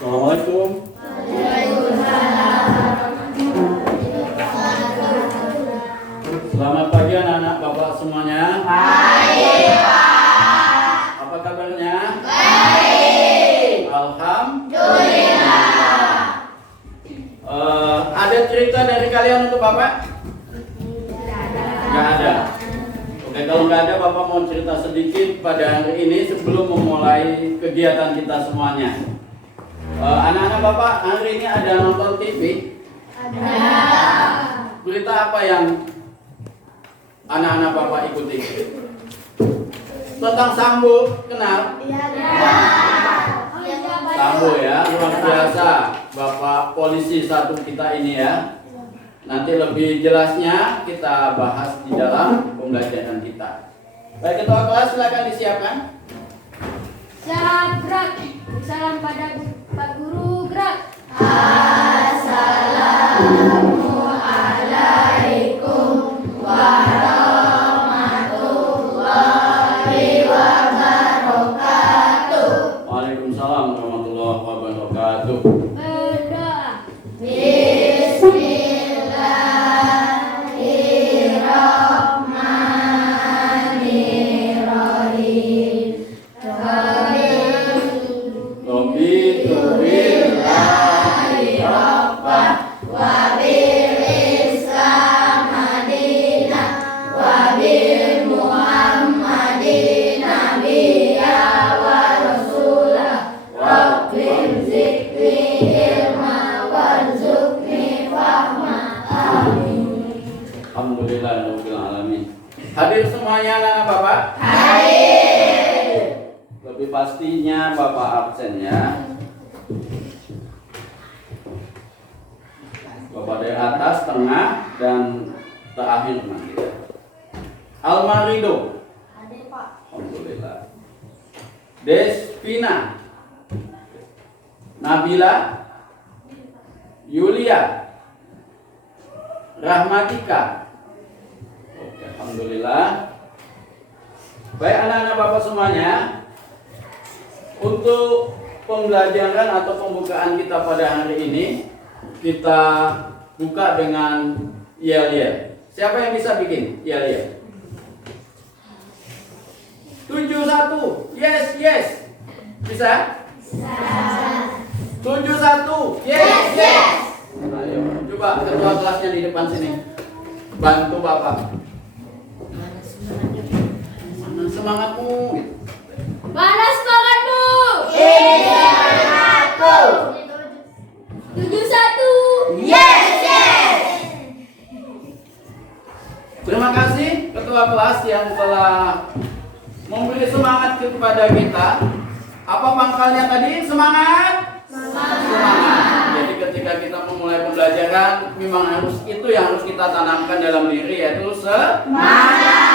Assalamualaikum. Selamat pagi anak-anak Bapak semuanya. Baik, Pak. Apa kabarnya? Baik. Alhamdulillah. Ada cerita dari kalian untuk Bapak? Nggak ada. Oke, kalau nggak ada, Bapak mau cerita sedikit pada hari ini sebelum memulai kegiatan kita semuanya. Anak-anak Bapak hari ini ada nonton TV? Ada. Berita apa yang anak-anak Bapak ikuti? Tentang Sambo, kenal? Iya. Sambo ya, luar biasa. Bapak polisi satu kita ini ya. Nanti lebih jelasnya kita bahas di dalam pembelajaran kita. Baik, ketua kelas silakan disiapkan. Salam gerak. Salam pada Pak Guru gerak. Assalamualaikum warahmatullahi wabarakatuh. Waalaikumsalam warahmatullahi wabarakatuh. Berdoa. Bismillahirrahmanirrahim. Robitu billahi rabbah Wa bil Islam madinah wa bil Muhammadin nabiyya wa rasulah Rabbil zikri ilma warzuqni fahma. Amin. Alhamdulillah rabbil alamin. Hadir semuanya anak-anak Bapak? Hadir. Lebih pastinya Bapak absen ya. Bapak dari atas, tengah, dan terakhir nanti ya. Almarido. Hadir, Pak. Alhamdulillah. Desvina. Nabila. Yulia. Rahmatika. Oke, alhamdulillah. Baik anak-anak Bapak semuanya, untuk pembelajaran atau pembukaan kita pada hari ini, kita buka dengan yel-yel. Siapa yang bisa bikin yel-yel? 71. Yes, yes. Bisa? Bisa. 71. Yes, yes. Ayo, coba ketua kelasnya di depan sini. Bantu Bapak. Mana semangatmu? Mana semangatmu? Ini semangatku. 71. Yes, yes. Terima kasih ketua kelas yang telah memberi semangat kepada kita. Apa pangkalnya tadi? Semangat? Semangat. Jadi ketika kita memulai pembelajaran, memang itu yang harus kita tanamkan dalam diri, yaitu semangat.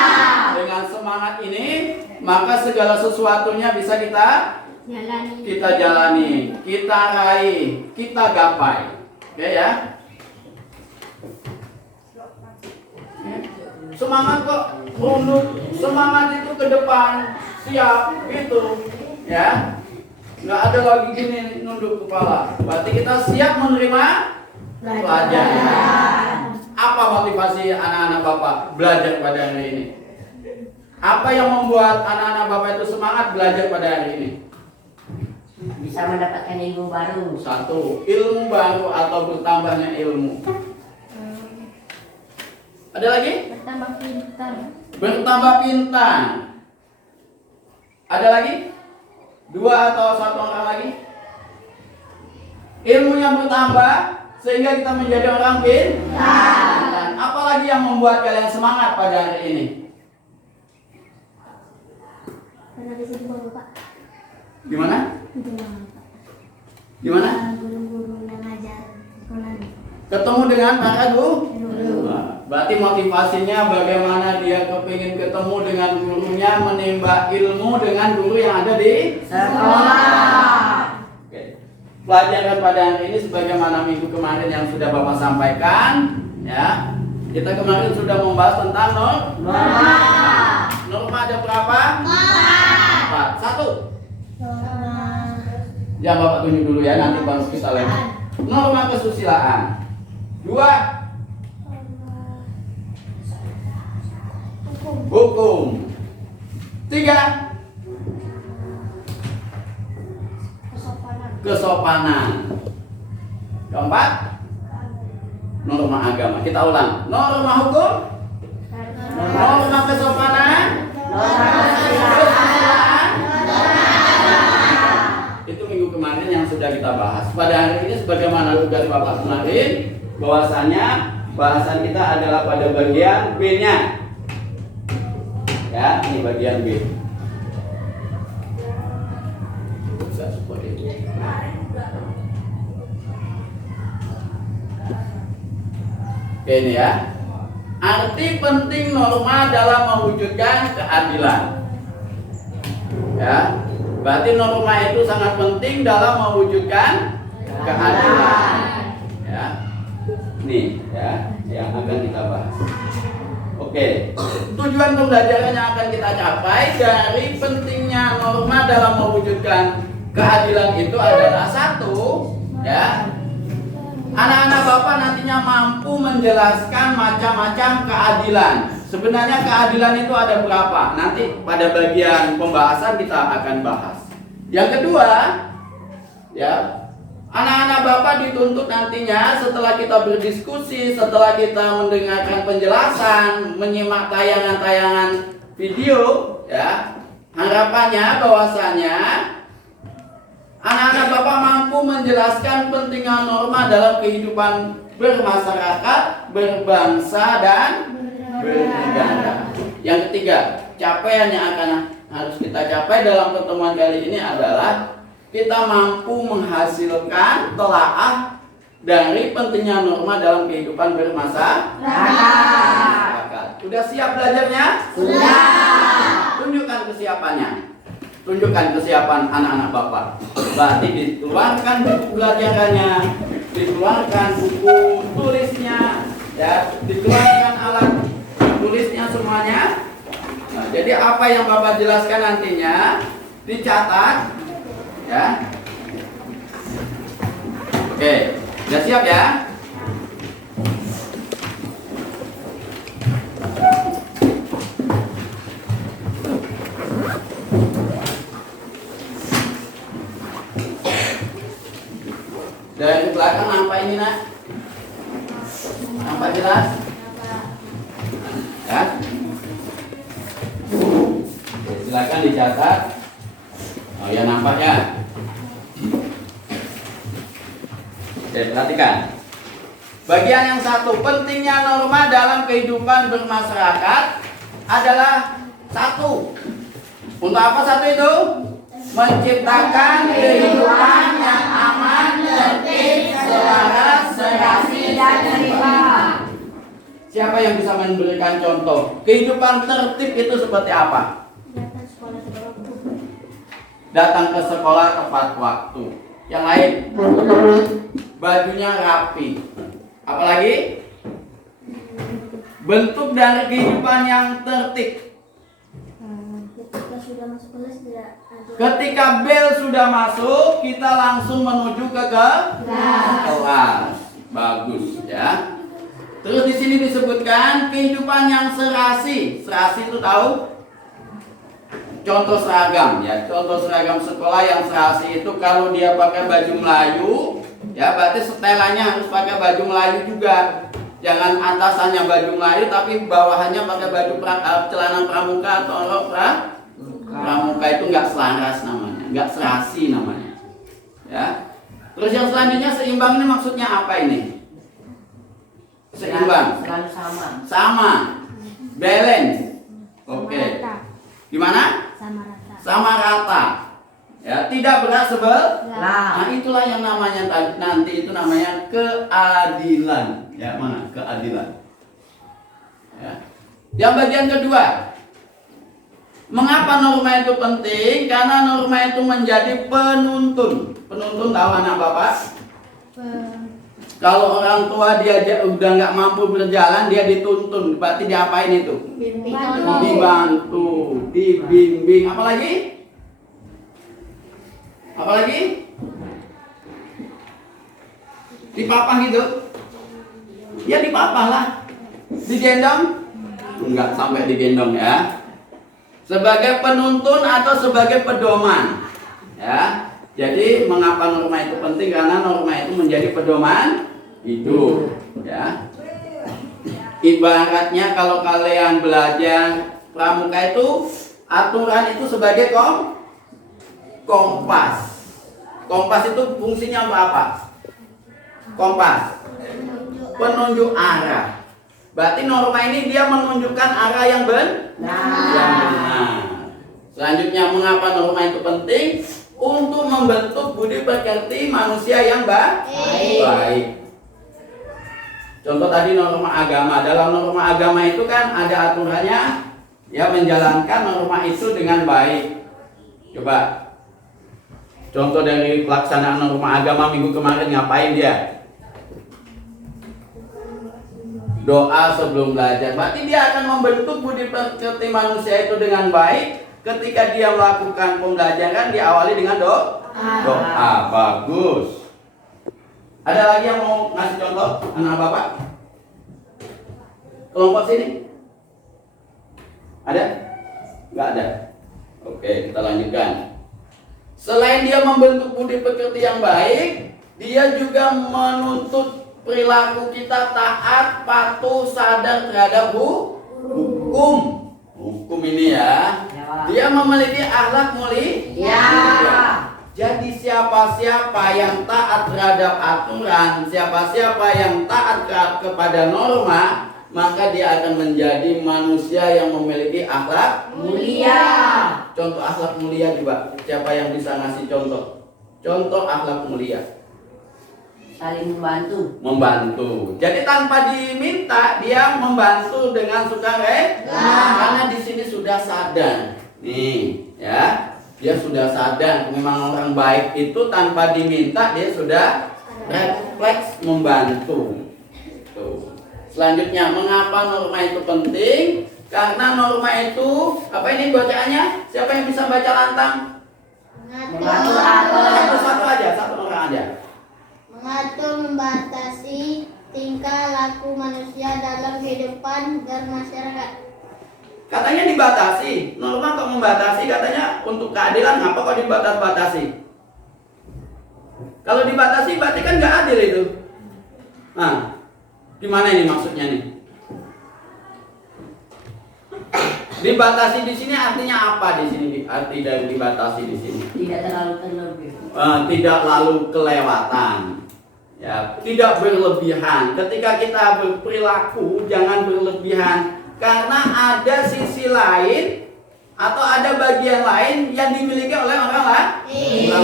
Dengan semangat ini, maka segala sesuatunya bisa kita jalani, kita raih, kita gapai. Oke ya? Semangat kok, runut, semangat itu ke depan, siap, gitu, ya. Nggak ada lagi gini nunduk kepala. Berarti kita siap menerima pelajaran. Apa motivasi anak-anak Bapak belajar pada hari ini? Apa yang membuat anak-anak Bapak itu semangat belajar pada hari ini? Bisa mendapatkan ilmu baru. Satu, ilmu baru atau bertambahnya ilmu. Ada lagi? Bertambah pintar. Bertambah pintar. Ada lagi? Dua atau satu orang lagi? Ilmu yang bertambah sehingga kita menjadi orang pintar. Apalagi yang membuat kalian semangat pada hari ini? Karena bisa dibawa, Pak. Gimana? Dibawa, Pak. Gimana? Guru-guru yang ngajar sekolah. Ketemu dengan para guru. Guru. Berarti motivasinya bagaimana dia kepingin ketemu dengan gurunya, menimba ilmu dengan guru yang ada di Sekolah. Oke. Pelajaran pada hari ini sebagaimana minggu kemarin yang sudah Bapak sampaikan, ya. Kita kemarin sudah membahas tentang norma. Norma ada berapa? 4. 1. Yang Bapak tunjuk dulu ya, nanti baru kita lihat. Norma kesusilaan. 2. Hukum. 3. Kesopanan. 4. Norma agama. Kita ulang. Norma hukum, norma kesopanan, kesusilaan. Itu minggu kemarin yang sudah kita bahas. Pada hari ini sebagaimana tugas Bapak kemarin, bahwasanya bahasan kita adalah pada bagian B-nya. Ya, ini bagian B. Oke, ini ya. Arti penting norma dalam mewujudkan keadilan. Ya, berarti norma itu sangat penting dalam mewujudkan keadilan. Ya, nih ya, yang akan kita bahas. Oke, tujuan pembelajaran yang akan kita capai dari pentingnya norma dalam mewujudkan keadilan itu adalah 1, ya. Anak-anak Bapak nantinya mampu menjelaskan macam-macam keadilan. Sebenarnya keadilan itu ada berapa? Nanti pada bagian pembahasan kita akan bahas. Yang kedua, ya, anak-anak Bapak dituntut nantinya setelah kita berdiskusi, setelah kita mendengarkan penjelasan, menyimak tayangan-tayangan video, ya, harapannya bahwasanya anak-anak Bapak mampu menjelaskan pentingnya norma dalam kehidupan bermasyarakat, berbangsa, dan bernegara. Yang ketiga, capaian yang akan harus kita capai dalam pertemuan kali ini adalah kita mampu menghasilkan telaah dari pentingnya norma dalam kehidupan bermasyarakat. Sudah siap belajarnya? Sudah. Tunjukkan kesiapannya. Tunjukkan kesiapan anak-anak Bapak. Berarti dikeluarkan buku pelajarannya, dikeluarkan buku tulisnya, ya, dikeluarkan alat tulisnya semuanya. Nah, jadi apa yang Bapak jelaskan nantinya dicatat, ya. Oke, sudah siap ya? Dari belakang nampak ini, Nak? Nampak jelas? Ya? Oke, silakan dicatat. Oh ya, nampak ya? Oke, perhatikan. Bagian yang 1, pentingnya norma dalam kehidupan bermasyarakat adalah 1. Untuk apa 1 itu? Menciptakan kehidupan yang aman, tertib, selaras, serasi, dan seimbang. Siapa yang bisa memberikan contoh? Kehidupan tertib itu seperti apa? Datang ke sekolah tepat waktu. Yang lain? Bajunya rapi. Apalagi? Bentuk dari kehidupan yang tertib. Ketika bel sudah masuk, kita langsung menuju ke kelas. Bagus ya. Terus di sini disebutkan kehidupan yang serasi. Serasi itu tahu? Contoh seragam ya. Contoh seragam sekolah yang serasi itu kalau dia pakai baju Melayu, ya berarti setelannya harus pakai baju Melayu juga. Jangan atasannya baju Melayu tapi bawahannya pakai baju celana pramuka atau rok pramuka, itu nggak selaras namanya, nggak serasi namanya. Ya. Terus yang selanjutnya seimbang ini maksudnya apa ini? Seimbang. Selalu sama. Sama. Balance. Oke. Gimana? Sama rata. Sama rata. Ya, tidak berat sebelah. Nah, Nah, itulah yang namanya nanti itu namanya keadilan. Ya, mana? Keadilan. Ya. Yang bagian kedua. Mengapa norma itu penting? Karena norma itu menjadi penuntun. Penuntun tahu anak Bapak? Kalau orang tua dia udah nggak mampu berjalan, dia dituntun. Berarti diapain itu? Dibantu, dibimbing. Apalagi? Apalagi? Dipapah gitu? Ya dipapah lah. Digendong? Enggak sampai digendong ya. Sebagai penuntun atau sebagai pedoman. Ya. Jadi mengapa norma itu penting? Karena norma itu menjadi pedoman hidup. Ya. Ibaratnya kalau kalian belajar pramuka itu, aturan itu sebagai kompas. Kompas itu fungsinya apa? Kompas, penunjuk arah. Berarti norma ini dia menunjukkan arah yang benar. Selanjutnya, mengapa norma itu penting? Untuk membentuk budi pekerti manusia yang baik. Contoh tadi norma agama. Dalam norma agama itu kan ada aturannya, ya, menjalankan norma itu dengan baik. Coba contoh dari pelaksanaan norma agama minggu kemarin, ngapain dia? Doa sebelum belajar. Berarti dia akan membentuk budi pekerti manusia itu dengan baik. Ketika dia melakukan pembelajaran diawali dengan doa. Bagus. Ada lagi yang mau ngasih contoh, anak bapak? Kelompok sini? Ada? Nggak ada. Oke, kita lanjutkan. Selain dia membentuk budi pekerti yang baik, dia juga menuntut perilaku kita taat, patuh, sadar terhadap hukum. Hukum ini ya. Dia memiliki akhlak mulia. Jadi siapa-siapa yang taat terhadap aturan, siapa-siapa yang taat kepada norma, maka dia akan menjadi manusia yang memiliki akhlak Mulia. Contoh akhlak mulia juga. Siapa yang bisa ngasih contoh? Contoh akhlak mulia. Saling Membantu. Jadi tanpa diminta dia membantu dengan sukarela. Karena di sini sudah sadar. Nih, ya. Dia sudah sadar memang orang baik itu tanpa diminta dia sudah refleks membantu. Tuh. Selanjutnya, mengapa norma itu penting? Karena norma itu, apa ini bacaannya? Siapa yang bisa baca lantang? Mengatur, Satu orang aja. mengatur, membatasi tingkah laku manusia dalam kehidupan bermasyarakat. Katanya dibatasi. Norma kok membatasi? Katanya untuk keadilan. Ngapa kok dibatasi? Kalau dibatasi berarti kan nggak adil itu. Nah, gimana ini maksudnya nih? Dibatasi di sini artinya apa di sini? Arti dari dibatasi di sini? Tidak terlalu terlebih. Tidak lalu kelewatan. Ya, tidak berlebihan. Ketika kita berperilaku jangan berlebihan. Karena ada sisi lain atau ada bagian lain yang dimiliki oleh orang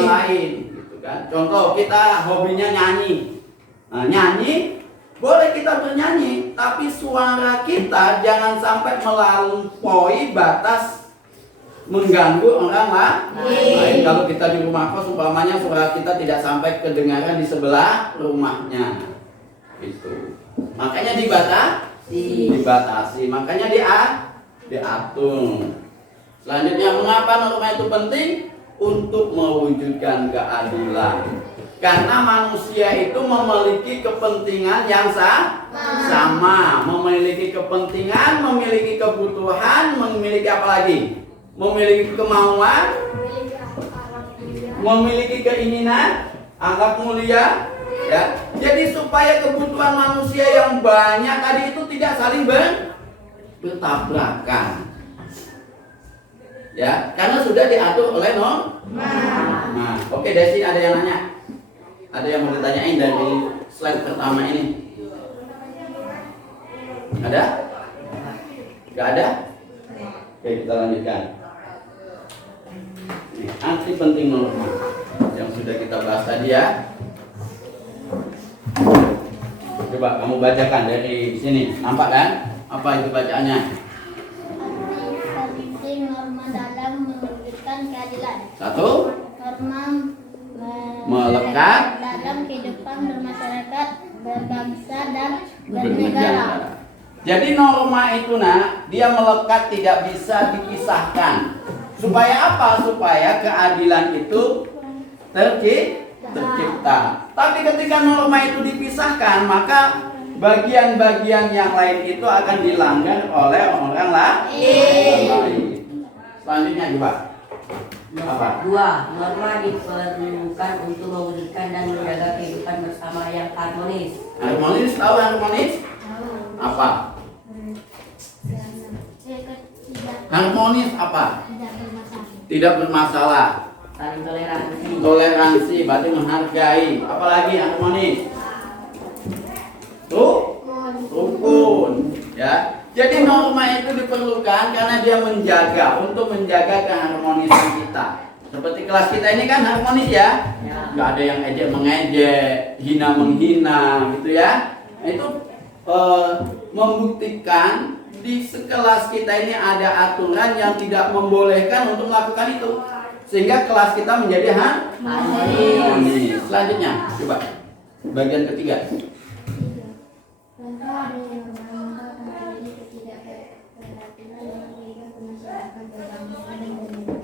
lain, gitu kan? Contoh kita hobinya nyanyi. Nah, nyanyi boleh kita bernyanyi, tapi suara kita jangan sampai melampaui batas mengganggu orang lain. Kalau kita di rumah kos, umpamanya suara kita tidak sampai kedengaran di sebelah rumahnya, gitu. Makanya dibatasi, makanya diatur. Selanjutnya, mengapa norma itu penting? Untuk mewujudkan keadilan. Karena manusia itu memiliki kepentingan yang sama, memiliki kepentingan, memiliki kebutuhan, memiliki apa lagi? Memiliki kemauan, memiliki keinginan, akhlak mulia. Ya, jadi supaya kebutuhan manusia yang banyak tadi itu tidak saling bertabrakan. Ya, karena sudah diatur oleh norma. Nah, oke, dari sini ada yang nanya. Ada yang mau ditanyain dari slide pertama ini? Ada? Gak ada? Oke, kita lanjutkan. Ini, arti penting norma yang sudah kita bahas tadi ya. Coba kamu bacakan dari sini, nampak kan? Apa itu bacaannya? Penting norma dalam mewujudkan keadilan. Satu, Norma melekat dalam kehidupan bermasyarakat, berbangsa dan bernegara. Jadi norma itu dia melekat, tidak bisa dipisahkan. Supaya apa? Supaya keadilan itu tercipta. Tapi ketika norma itu dipisahkan, maka bagian-bagian yang lain itu akan dilanggar oleh orang lain. Selanjutnya coba. Apa? 2. Norma diperlukan untuk mewujudkan dan menjaga kehidupan bersama yang harmonis. Harmonis, tahu harmonis? Apa? Harmonis apa? Tidak bermasalah. Saling toleransi. Toleransi, berarti menghargai. Apalagi harmonis? Rukun. Ya. Jadi norma itu diperlukan karena dia untuk menjaga keharmonisan kita. Seperti kelas kita ini kan harmonis ya. Nggak ada yang ejek mengejek, hina menghina gitu ya. Nah, itu membuktikan di sekelas kita ini ada aturan yang tidak membolehkan untuk melakukan itu, sehingga kelas kita menjadi harmonis. Selanjutnya, coba bagian ketiga.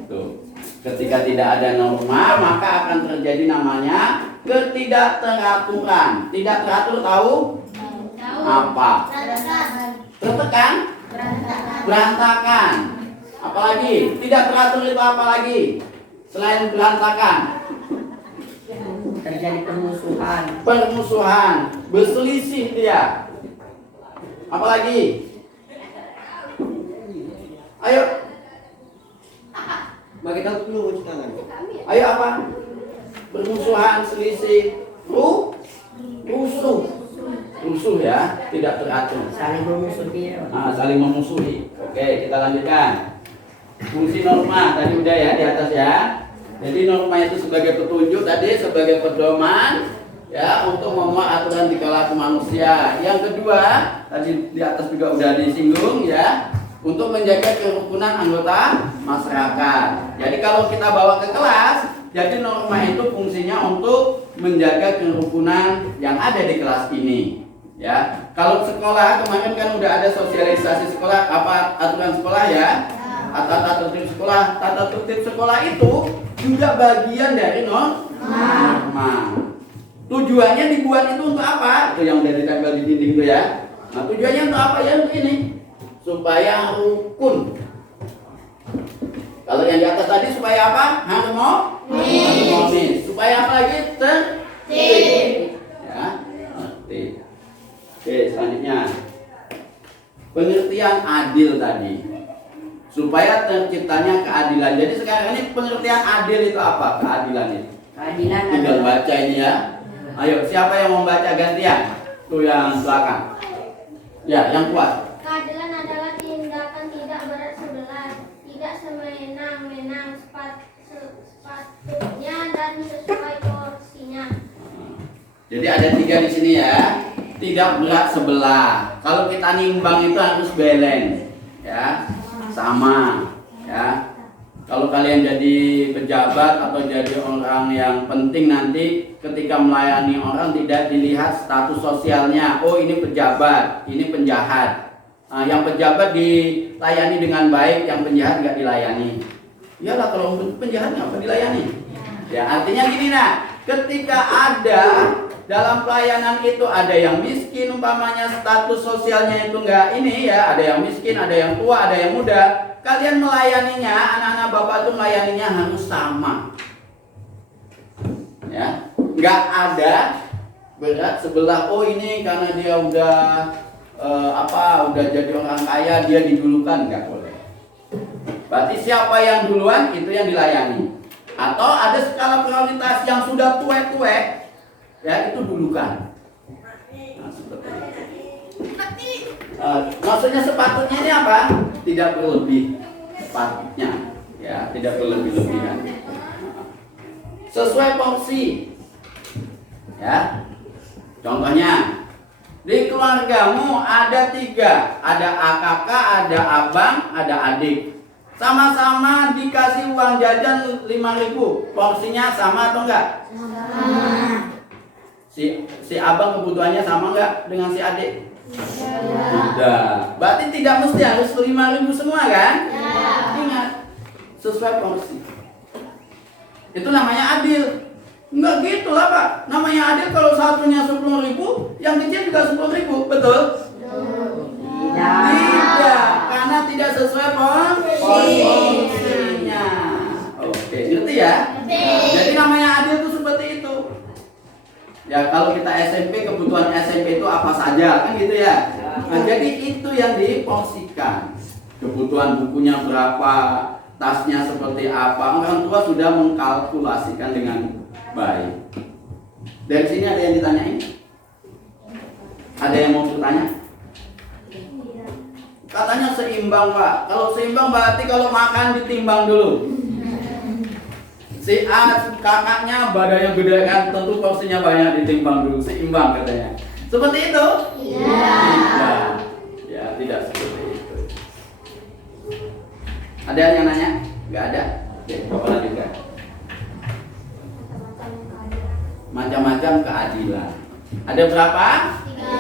Tuh. Ketika tidak ada norma, maka akan terjadi namanya ketidakteraturan. Tidak teratur tahu? Apa? Tertekan? Berantakan. Apalagi? Tidak teratur itu apa lagi? Selain berantakan, Terjadi permusuhan, berselisih dia. Apalagi? Ayo. Bagi tahu dulu tangan. Ayo apa? Permusuhan, selisih, rusuh ya, tidak teratur. saling memusuhi. Saling memusuhi. Oke, kita lanjutkan. Fungsi norma tadi udah ya di atas ya. Jadi norma itu sebagai petunjuk tadi, sebagai pedoman ya untuk memuat aturan di kalangan manusia. Yang kedua tadi di atas juga udah disinggung ya, untuk menjaga kerukunan anggota masyarakat. Jadi kalau kita bawa ke kelas, jadi norma itu fungsinya untuk menjaga kerukunan yang ada di kelas ini. Ya, kalau sekolah kemarin kan udah ada sosialisasi sekolah, apa aturan sekolah ya, tata tertib sekolah itu juga bagian dari norma. Tujuannya dibuat itu untuk apa? Itu yang udah ditempel di dinding itu ya. Nah, tujuannya untuk apa ya? Untuk ini, supaya rukun. Kalau yang di atas tadi supaya apa? Harmonis. Supaya apa lagi? Tertib. Ya, tertib. Oke, selanjutnya pengertian adil tadi, supaya terciptanya keadilan. Jadi sekarang ini pengertian adil itu apa? Keadilan itu. Keadilan Tinggal baca ini ya. Ayo, siapa yang mau baca gantian? Tuh yang belakang. Ya, yang kuat. Keadilan adalah tindakan tidak berat sebelah, tidak semenang-menang, sepatutnya dan sesuai porsinya. Jadi ada 3 di sini ya. Tidak berat sebelah. Kalau kita nimbang itu harus balance, ya, sama, ya. Kalau kalian jadi pejabat atau jadi orang yang penting nanti ketika melayani orang tidak dilihat status sosialnya. Oh ini pejabat, ini penjahat. Nah, yang pejabat dilayani dengan baik, yang penjahat nggak dilayani. Iyalah kalau penjahat nggak dilayani. Ya artinya gini ketika ada dalam pelayanan itu ada yang miskin umpamanya status sosialnya itu enggak ini ya, ada yang miskin, ada yang tua, ada yang muda. Kalian melayaninya, anak-anak Bapak itu melayaninya harus sama. Ya, enggak ada berat sebelah. Oh ini karena dia udah udah jadi orang kaya dia didulukan, enggak boleh. Berarti siapa yang duluan itu yang dilayani. Atau ada skala prioritas yang sudah tuek-tuek ya itu dulukan. Nah, seperti itu. Maksudnya sepatutnya ini apa? Tidak berlebih. Sepatutnya ya tidak berlebih-lebihan. Sesuai porsi. Ya. Contohnya di keluargamu ada 3, ada AKK, ada abang, ada adik. Sama-sama dikasih uang jajan 5.000. Porsinya sama atau enggak? Sama. Si abang kebutuhannya sama nggak dengan si adik? Tidak. Berarti tidak mesti harus 5.000 semua kan? Ya. Ingat, sesuai porsi. Itu namanya adil. Enggak gitu lah Pak. Namanya adil kalau satunya 10.000, yang kecil juga 10.000, betul? Tidak, karena tidak sesuai porsinya. Oke, ngerti ya? Jadi namanya adil itu seperti itu. Ya kalau kita SMP, kebutuhan SMP itu apa saja, kan gitu ya. Nah, jadi itu yang diporsikan. Kebutuhan bukunya berapa, tasnya seperti apa. Orang tua sudah mengkalkulasikan dengan baik. Dari sini ada yang ditanyain? Ada yang mau bertanya? Katanya seimbang Pak. Kalau seimbang berarti kalau makan ditimbang dulu. Si A kakaknya badannya gede kan, tentu porsinya banyak, ditimbang dulu, seimbang katanya. Seperti itu? Iya. Tidak. Ya, tidak seperti itu. Ada yang nanya? Enggak ada? Oke, Bapak lanjutkan. Macam-macam keadilan. Ada berapa?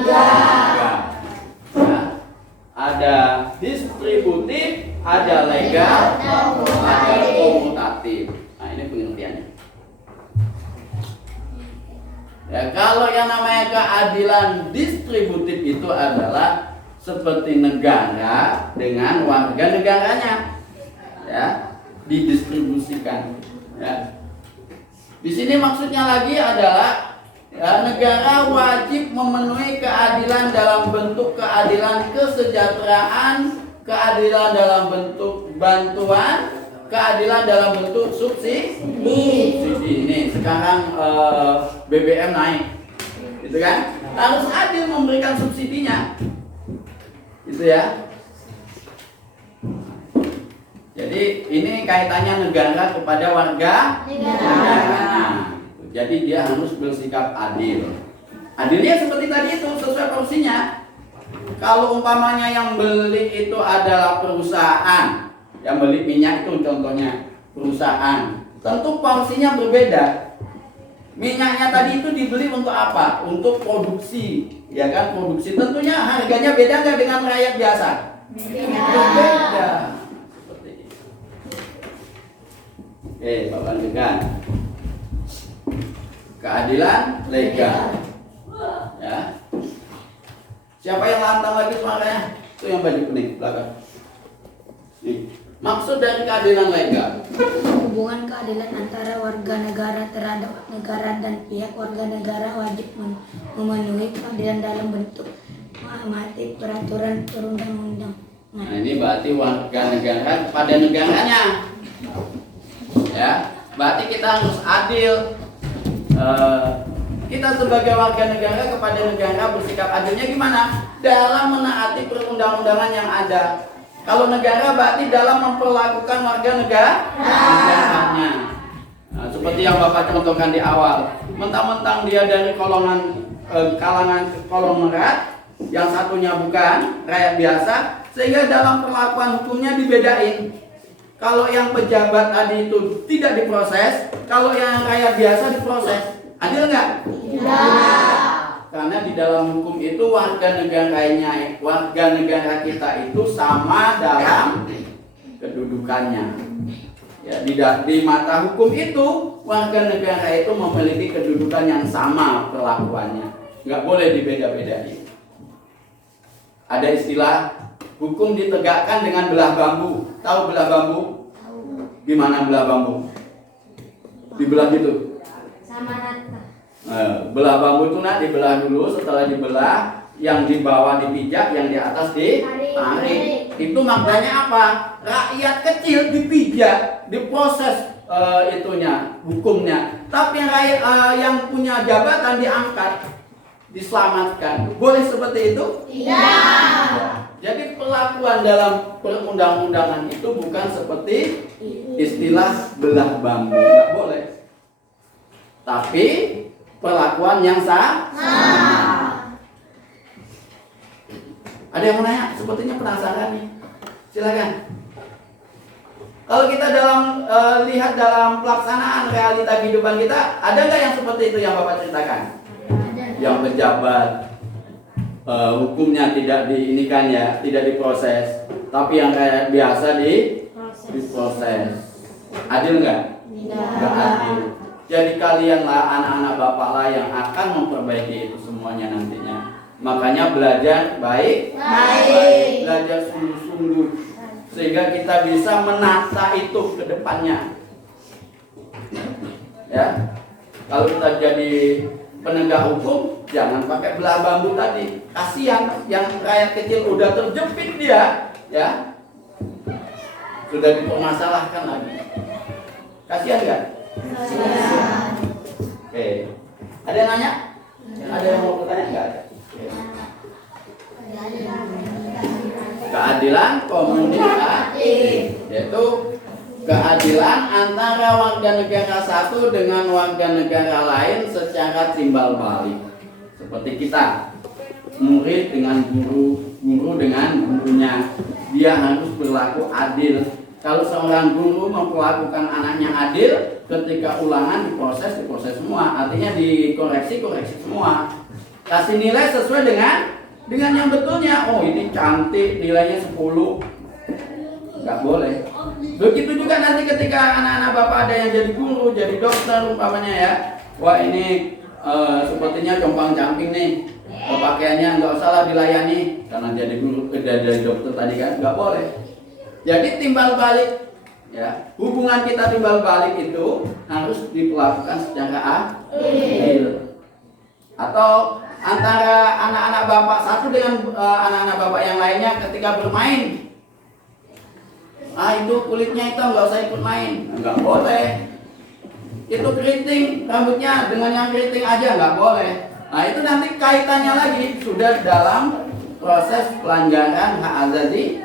3. Ya. Ada distributif, ada legal, ada komutatif. Nah, ini pengertiannya. Ya, kalau yang namanya keadilan distributif itu adalah seperti negara dengan warga negaranya, ya, didistribusikan. Ya. Di sini maksudnya lagi adalah ya, negara wajib memenuhi keadilan dalam bentuk keadilan kesejahteraan, keadilan dalam bentuk bantuan, keadilan dalam bentuk subsidi. Ini sekarang BBM naik, gitu kan? Harus adil memberikan subsidinya, gitu ya. Jadi ini kaitannya negara kepada warga negaranya. Jadi dia harus bersikap adil. Adilnya seperti tadi itu, sesuai porsinya. Kalau umpamanya yang beli itu adalah perusahaan, yang beli minyak itu contohnya perusahaan, tentu porsinya berbeda. Minyaknya tadi itu dibeli untuk apa? Untuk produksi, ya kan, produksi. Tentunya harganya beda nggak dengan rakyat biasa? Beda. Seperti itu. Oke, Bapak lanjutkan. Keadilan legal. Ya. Siapa yang lantang lagi suaranya? Itu yang baju kuning belakang. Nih. Maksud dari keadilan legal, hubungan keadilan antara warga negara terhadap negara dan pihak warga negara wajib memenuhi keadilan dalam bentuk menghormati peraturan perundang-undangan. nah ini berarti warga negara pada negaranya, ya. Berarti kita harus adil. Kita sebagai warga negara kepada negara bersikap adilnya gimana? Dalam menaati perundang-undangan yang ada. Kalau negara berarti dalam memperlakukan warga negaranya. Nah, seperti yang Bapak contohkan di awal, mentang-mentang dia dari kalangan konglomerat, yang satunya bukan rakyat biasa, sehingga dalam perlakuan hukumnya dibedain. Kalau yang pejabat tadi itu tidak diproses, kalau yang rakyat biasa diproses. Adil nggak? Tidak. Karena di dalam hukum itu warga negara kita itu sama dalam kedudukannya. Ya, di mata hukum itu warga negara itu memiliki kedudukan yang sama perlakuannya. Nggak boleh dibeda-bedain. Ada istilah hukum ditegakkan dengan belah bambu. Tahu belah bambu? Gimana belah bambu? Dibelah gitu. Sama rata. Belah bambu itu dibelah dulu, setelah dibelah yang di bawah dipijak, yang di atas ditarik. Itu maknanya apa? Rakyat kecil dipijak, diproses itunya, hukumnya. Tapi yang punya jabatan diangkat, diselamatkan. Boleh seperti itu? Tidak. Jadi perlakuan dalam perundang-undangan itu bukan seperti istilah belah bambu, nggak boleh. Tapi perlakuan yang sama. Ada yang mau nanya? Sepertinya penasaran nih. Silakan. Kalau kita lihat dalam pelaksanaan realita kehidupan kita, ada nggak yang seperti itu yang Bapak ceritakan? Yang pejabat hukumnya tidak diinikan ya, tidak diproses, tapi yang kayak biasa diproses. Adil nggak? Nggak adil. Jadi kalianlah anak-anak bapak lah yang akan memperbaiki itu semuanya nantinya. Makanya belajar baik, belajar sungguh-sungguh sehingga kita bisa menata itu ke depannya. Ya, kalau kita jadi penegak hukum, jangan pakai belah bambu tadi. Kasihan yang rakyat kecil udah terjepit dia, ya, sudah dipermasalahkan lagi. Kasihan kan? Oke, ada yang nanya? Ada yang mau bertanya? Nggak ada. Keadilan komunikatif, yaitu keadilan antara warga negara satu dengan warga negara lain secara timbal balik. Seperti kita, murid dengan guru, guru dengan gurunya, dia harus berlaku adil. Kalau seorang guru memperlakukan anaknya adil, ketika ulangan diproses semua, artinya dikoreksi semua. Kasih nilai sesuai dengan yang betulnya. Oh, ini cantik, nilainya 10. Nggak boleh. Begitu juga nanti ketika anak-anak bapak ada yang jadi guru, jadi dokter umpamanya ya. Wah, ini sepertinya compang-camping nih. Pakaiannya nggak usah lah dilayani karena jadi guru, jadi dokter tadi kan, nggak boleh. Jadi timbal balik, ya, hubungan kita timbal balik itu harus diperlakukan secara adil. Atau antara anak-anak bapak satu dengan anak-anak bapak yang lainnya ketika bermain, itu kulitnya hitam, nggak usah ikut main, nggak boleh. Itu keriting rambutnya dengan yang keriting aja nggak boleh. Nah itu nanti kaitannya lagi sudah dalam proses pelanggaran hak asasi,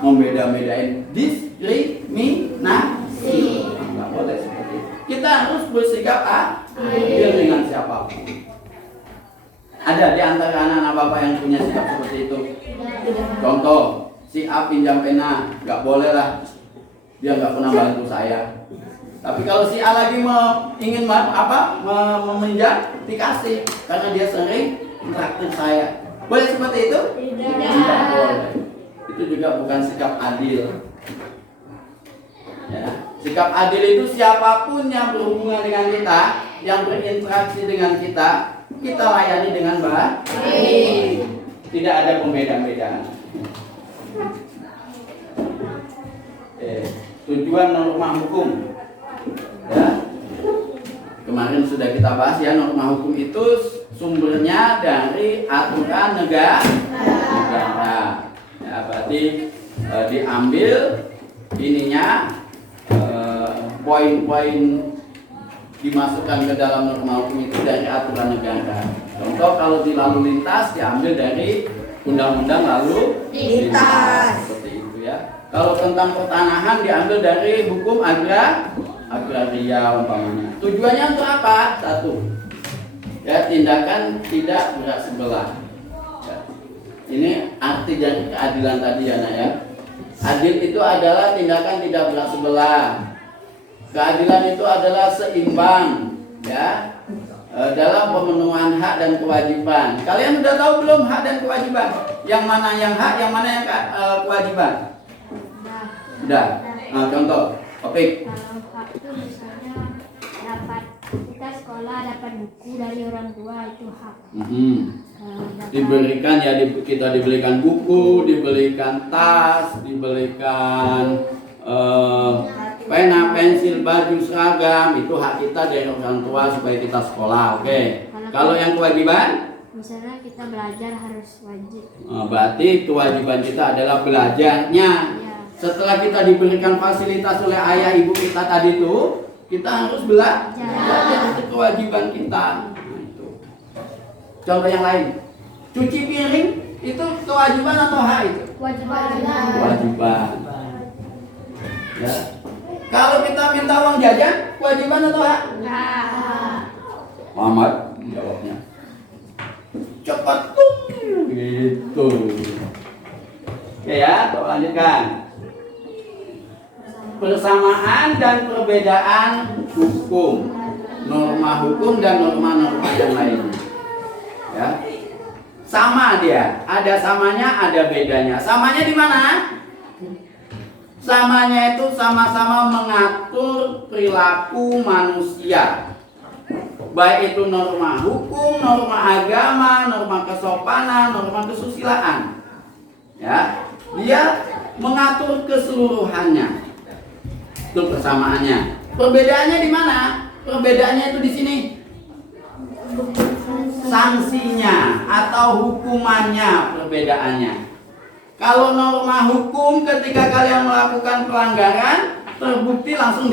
membeda-bedain, diskriminasi. Nggak boleh seperti itu. Kita harus bersikap adil dengan siapapun. Ada di antara anak-anak bapak yang punya sikap seperti itu. Contoh, si A pinjam pena, nggak boleh lah, dia nggak pernah bantu saya. Tapi kalau si A lagi ingin meminjam, dikasih karena dia sering traktir saya. Boleh seperti itu? Tidak boleh. Itu juga bukan sikap adil. Ya. Sikap adil itu siapapun yang berhubungan dengan kita, yang berinteraksi dengan kita layani dengan baik. Tidak ada pembeda-bedaan. Tujuan norma hukum, ya, kemarin sudah kita bahas ya. Norma hukum itu sumbernya dari aturan negara. Ya, berarti diambil ininya, poin-poin dimasukkan ke dalam norma hukum itu dari aturan negara. Contoh kalau di lalu lintas diambil dari undang-undang lalu lintas. Seperti itu ya. Kalau tentang pertanahan diambil dari hukum agraria umpamanya. Tujuannya untuk apa? Satu, ya, tindakan tidak berat sebelah. Ya. Ini arti dari keadilan tadi ya, nak ya. Adil itu adalah tindakan tidak berat sebelah. Keadilan itu adalah seimbang, ya, dalam pemenuhan hak dan kewajiban. Kalian udah tahu belum hak dan kewajiban? Yang mana yang hak, yang mana yang kewajiban? Udah. Nah, contoh, topik. Kalau hak itu misalnya dapat kita sekolah dapat buku dari orang tua, itu hak. Diberikan ya, kita diberikan buku, diberikan tas, diberikan pena, pensil, baju, seragam, itu hak kita dari orang tua supaya kita sekolah. Oke. Kalau yang kewajiban? Misalnya kita belajar harus wajib. Berarti kewajiban kita adalah belajarnya. Ya. Setelah kita diberikan fasilitas oleh ayah ibu kita tadi itu, kita harus belajar. Itu kewajiban kita. Nah, itu. Contoh yang lain, cuci piring itu kewajiban atau hak itu? Kewajiban. Ya. Kalau kita minta uang jajan, kewajiban atau hak? Muhammad jawabnya cepat tuh gitu. Oke ya, lanjutkan. Persamaan dan perbedaan hukum, norma hukum dan norma-norma yang lainnya. Ya, sama dia, ada samanya, ada bedanya. Samanya di mana? Samanya itu sama-sama mengatur perilaku manusia. baik itu norma hukum, norma agama, norma kesopanan, norma kesusilaan. Ya, dia mengatur keseluruhannya. Itu persamaannya. Perbedaannya di mana? Perbedaannya itu di sini. Sanksinya atau hukumannya perbedaannya. Kalau norma hukum ketika kalian melakukan pelanggaran terbukti langsung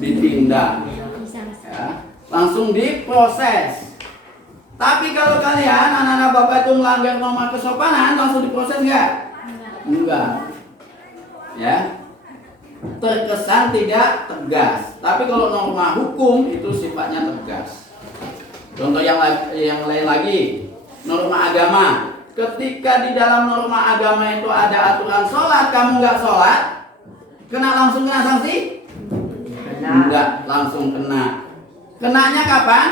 ditindak, ya, langsung diproses. Tapi kalau kalian anak-anak bapak itu melanggar norma kesopanan langsung diproses nggak? Enggak. Ya, terkesan tidak tegas. Tapi kalau norma hukum itu sifatnya tegas. Contoh yang lain lagi, norma agama. Ketika di dalam norma agama itu ada aturan sholat, kamu nggak sholat, langsung kena sanksi? Enggak, langsung kena. Kenanya kapan?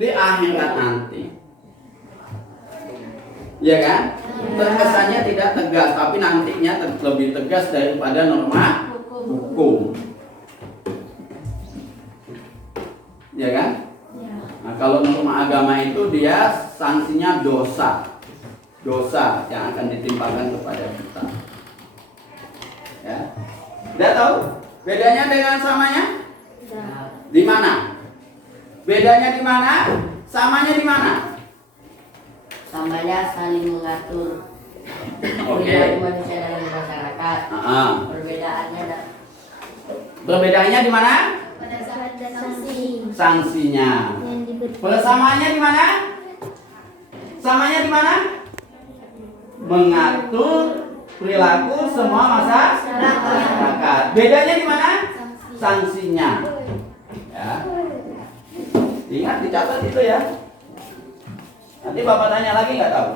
Di akhirat nanti. Ya kan? Terkesannya tidak tegas, tapi nantinya lebih tegas daripada norma hukum. Ya kan? Nah, kalau norma agama itu dia sanksinya dosa yang akan ditimpakan kepada kita. Ya, udah tahu bedanya dengan samanya? Di mana? Bedanya di mana? Samanya di mana? Samanya saling mengatur perilaku manusia dalam masyarakat. Perbedaannya di mana? Pada saat ada sanksi Sanksinya. yang diberi. Persamaannya di mana? Samanya di mana? Mengatur perilaku semua masyarakat. Bedanya di mana? Sanksinya. Ya. Ingat dicatat itu ya. Nanti bapak tanya lagi nggak tahu.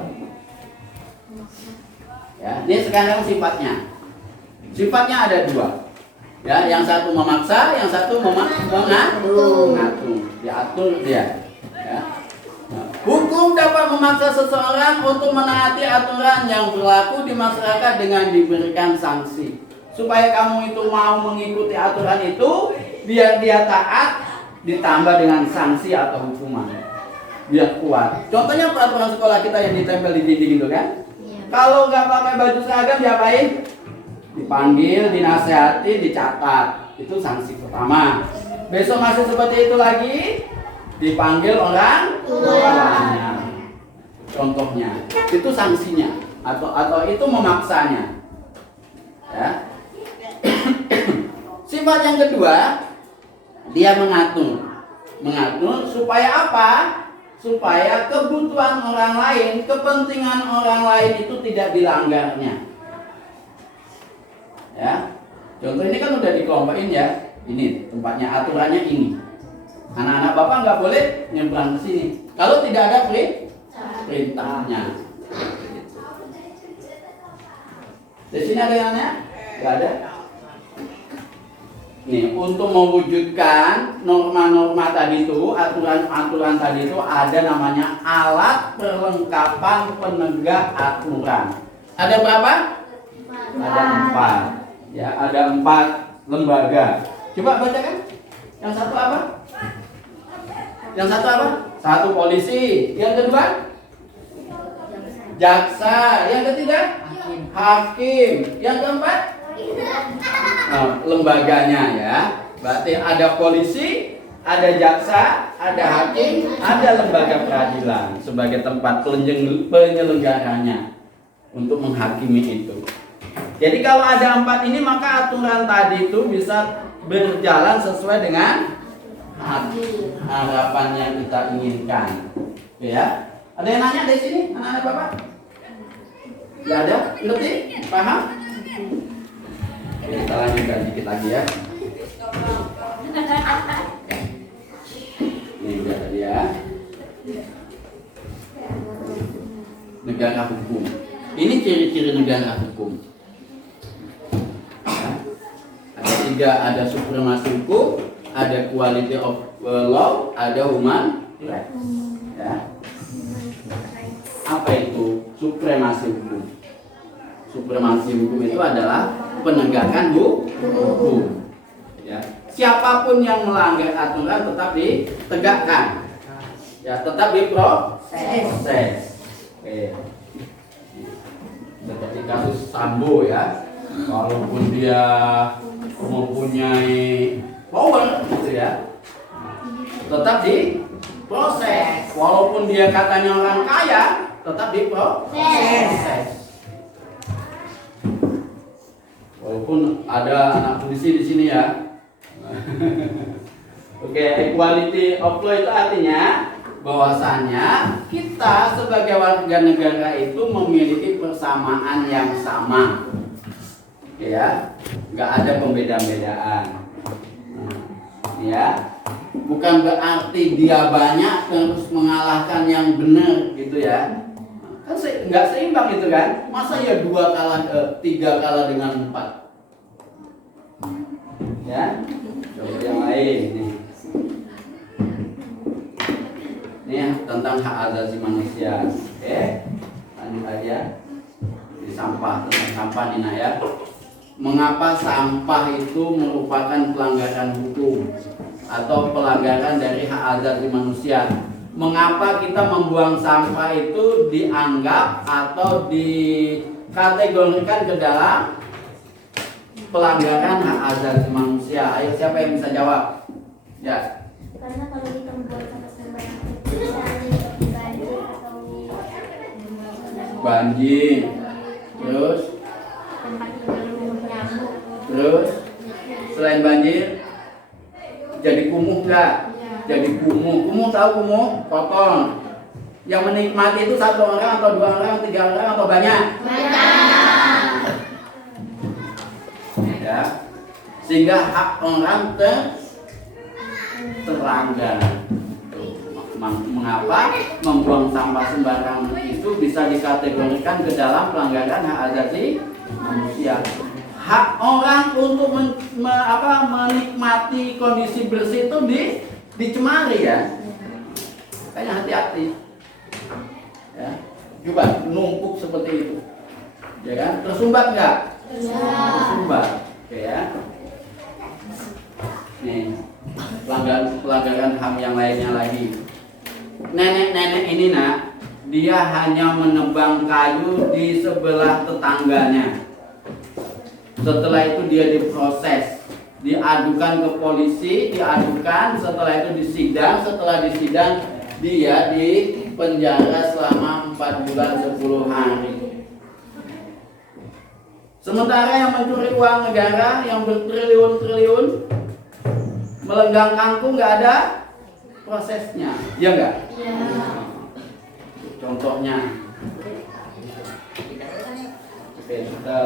Ya, ini sekarang sifatnya. Sifatnya ada dua. Ya, yang satu memaksa, yang satu mengatur. Diatur dia. Ya. Nah, hukum dapat memaksa seseorang untuk menaati aturan yang berlaku di masyarakat dengan diberikan sanksi. Supaya kamu itu mau mengikuti aturan itu, biar dia taat, ditambah dengan sanksi atau hukuman. Biar kuat. Contohnya peraturan sekolah kita yang ditempel di dinding itu kan? Kalau nggak pakai baju seragam diapain? Dipanggil, dinasehati, dicatat. Itu sanksi pertama. Besok masih seperti itu lagi, dipanggil orang tuanya. Contohnya, itu sanksinya atau itu memaksanya. Ya. Sifat yang kedua, dia mengatur supaya apa? Supaya kebutuhan orang lain, kepentingan orang lain itu tidak dilanggarnya. Ya, contoh ini kan udah dikelompokin ya. Ini tempatnya, aturannya ini. Anak-anak bapak nggak boleh nyebrang ke sini kalau tidak ada perintahnya. Di sini ada yang nanya? Nggak ada. Nih, untuk mewujudkan norma-norma tadi itu, aturan-aturan tadi itu ada namanya alat perlengkapan penegak aturan. Ada berapa? Ada 4. Ya, ada 4 lembaga. Coba bacakan. Yang satu apa? Yang satu apa? Satu polisi. Yang kedua? Jaksa. Yang ketiga? Hakim. Yang keempat? Lembaganya ya. Berarti ada polisi, ada jaksa, ada hakim, ada lembaga peradilan sebagai tempat penyelenggaranya untuk menghakimi itu. Jadi kalau ada 4 ini maka aturan tadi itu bisa berjalan sesuai dengan harapan yang kita inginkan. Ya. Ada yang nanya dari sini, anak-anak bapak? Tidak ada? Ngerti? Paham? Kita lanjutkan dikit lagi ya. Ini udah tadi ya. Negara hukum. Ini ciri-ciri negara hukum. Ya. Ada 3, ada supremasi hukum, ada quality of law, ada human rights. Ya. Apa itu supremasi hukum? Supremasi hukum itu adalah penegakan hukum. Ya. siapapun yang melanggar aturan tetap ditegakkan. Ya, tetap diproses. Oke. Seperti kasus Sambo ya. Walaupun dia mempunyai power gitu ya, tetap diproses. Walaupun dia katanya orang kaya, tetap diproses. Walaupun ada anak polisi di sini ya. Oke, equality of law itu artinya bahwasannya kita sebagai warga negara itu memiliki persamaan yang sama. Ya, nggak ada pembeda-bedaan. Ya, bukan berarti dia banyak terus mengalahkan yang benar gitu ya. Kan nggak seimbang itu kan. Masa ya 3 kalah dengan 4. Ya, coba yang lain nih. Ini tentang hak asasi manusia. Oke, lanjut aja. Di sampah, tentang sampah nih nak ya. Mengapa sampah itu merupakan pelanggaran hukum atau pelanggaran dari hak asasi manusia? Mengapa kita membuang sampah itu dianggap atau dikategorikan ke dalam pelanggaran hak asasi manusia? Ayo, siapa yang bisa jawab? Ya. Karena kalau kita membuat sampah sembarangan, misalnya banjir atau Banjir, terus tempat tinggal nyamuk. Terus selain banjir jadi kumuh nggak? Jadi kumuh. Kumuh tahu kumuh? Kotor. Yang menikmati itu 1 orang atau 2 orang, 3 orang atau banyak? Banyak. Ya. Sehingga hak orang terlanggar. Mengapa membuang sampah sembarangan itu bisa dikategorikan ke dalam pelanggaran hak asasi manusia? Hak orang untuk menikmati kondisi bersih itu dicemari ya. Makanya hati-hati. Ya. Coba numpuk seperti itu. Ya kan? Tersumbat nggak? Tersumbat. Oke ya. Nih, pelanggaran HAM yang lainnya lagi. Nenek-nenek ini nak, dia hanya menebang kayu di sebelah tetangganya. Setelah itu dia diproses, diadukan ke polisi, setelah itu disidang, setelah disidang dia dipenjara selama 4 bulan 10 hari. Sementara yang mencuri uang negara yang bertriliun-triliun melenggang kangkung nggak ada prosesnya, ya nggak? Ya. Contohnya, oke kita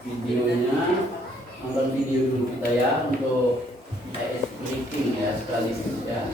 videonya, nonton video dulu kita ya untuk briefing ya sekaligus ya.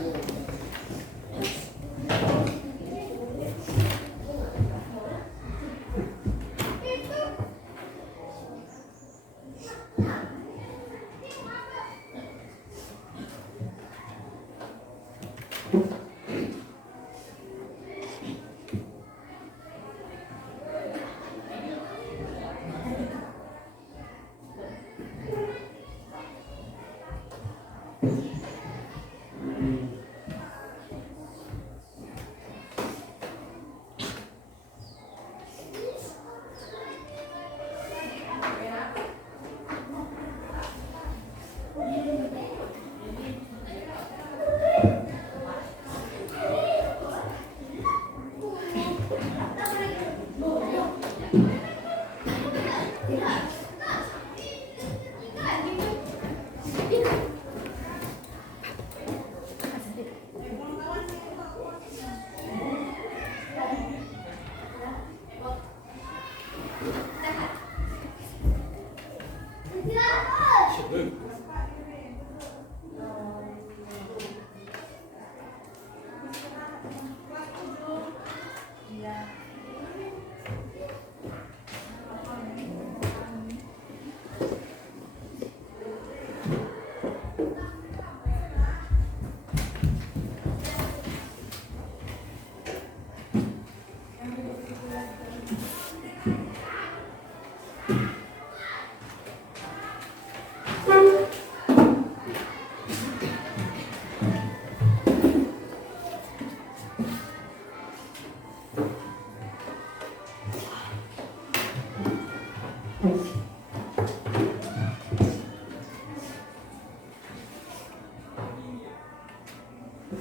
Nampak?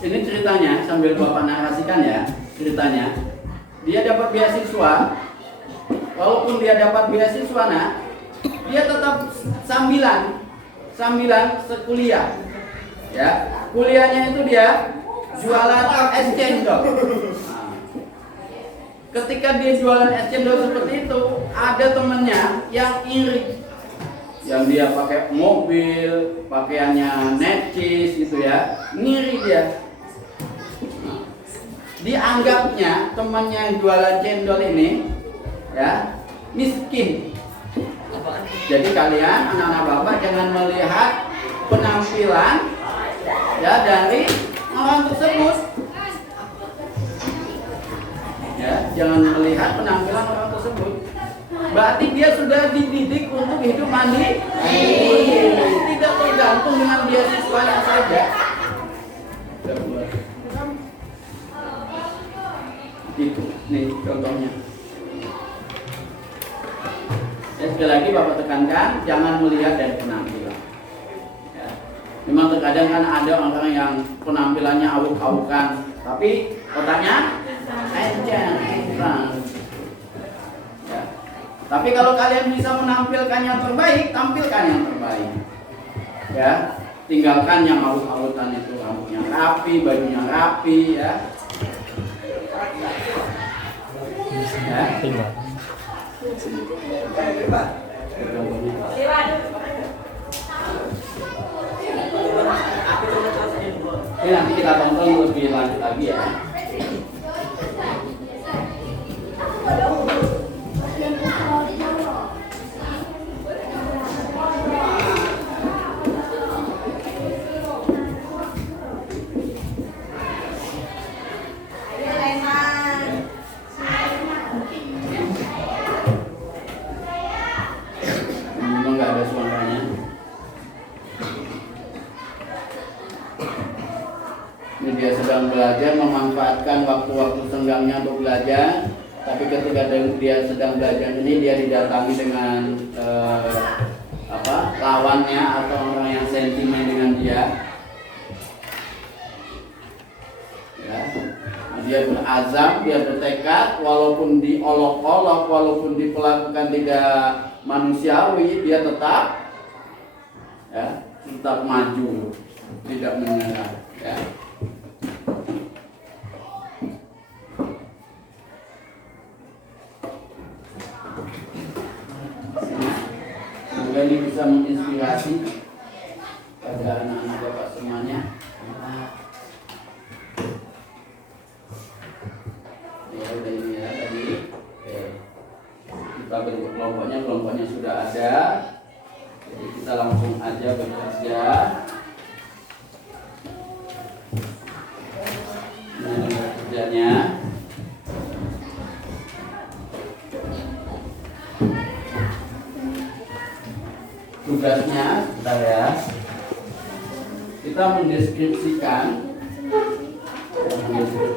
Ini ceritanya sambil Bapak narasikan ya, ceritanya. Dia dapat beasiswa. Walaupun dia dapat beasiswa, dia tetap sambilan sekuliah. Ya, kuliahnya itu dia jualan es cendol. Nah, ketika dia jualan es cendol seperti itu, ada temennya yang iri, yang dia pakai mobil, pakaiannya necis gitu ya, ngiri dia. Dianggapnya temannya yang jualan cendol ini ya miskin. Jadi kalian anak-anak Bapak jangan melihat penampilan ya dari orang tersebut. Ya, jangan melihat penampilan orang tersebut. Berarti dia sudah dididik untuk hidup mandiri. Tidak tergantung dengan beasiswanya saja. Itu, nih contohnya. Ya, sekali lagi Bapak tekankan, jangan melihat dari penampilan. Ya. Memang terkadang kan ada orang yang penampilannya awuk-awukan, tapi otaknya encer. Ya. Tapi kalau kalian bisa menampilkan yang terbaik, tampilkan yang terbaik. Ya, tinggalkan yang awuk-awukan itu, rambutnya rapi, bajunya rapi, ya. Ya. Ini nanti kita tonton lebih lanjut lagi ya. Ini dia sedang belajar, memanfaatkan waktu-waktu senggangnya untuk belajar. Tapi ketika dia sedang belajar ini, dia didatangi dengan lawannya atau orang yang sentimen dengan dia. Ya. Nah, dia berazam, dia bertekad, walaupun diolok-olok, walaupun diperlakukan tidak manusiawi, dia tetap maju, tidak menyerah. Ya. Semoga ini bisa menginspirasi pada anak-anak Bapak semuanya. Ya udah ini ya tadi. Oke. Kita bentuk kelompoknya sudah ada. Jadi kita langsung aja bekerja. Ini kerjanya. Tugasnya, bentar ya. Kita mendeskripsikan apa itu.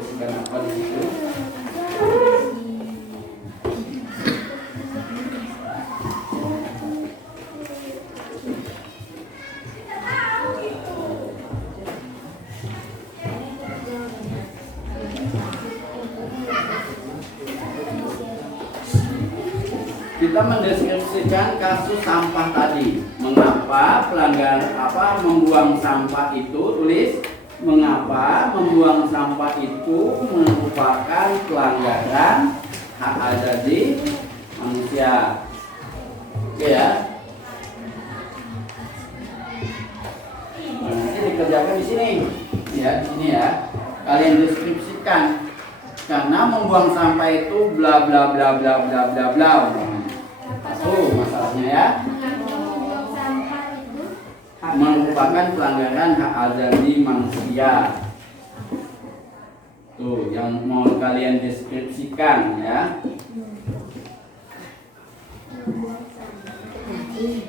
Kita mendeskripsikan kasus sampah tadi. Mengapa membuang sampah itu, tulis mengapa membuang sampah itu merupakan pelanggaran hak asasi manusia. Oke ya. Nah, nanti dikerjakan di sini. Ya, di sini ya. Kalian deskripsikan. Karena membuang sampah itu bla bla bla bla bla bla bla. Masalahnya ya. Merupakan pelanggaran hak asasi manusia. Tuh, yang mau kalian deskripsikan ya.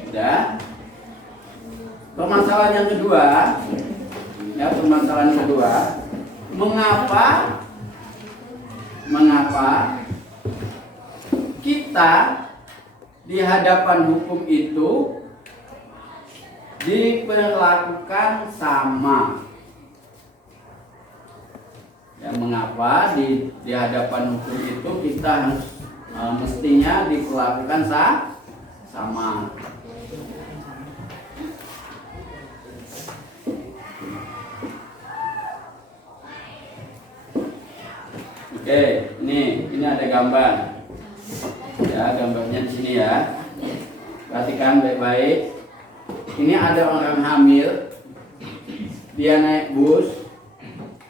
Udah. Permasalahan yang kedua, ya permasalahan kedua, mengapa kita di hadapan hukum itu diperlakukan sama? Ya, mengapa di hadapan hukum itu kita harus mestinya diperlakukan sama? Oke, ini ada gambar. Ya, gambarnya di sini ya. Perhatikan baik-baik. Ini ada orang hamil. Dia naik bus.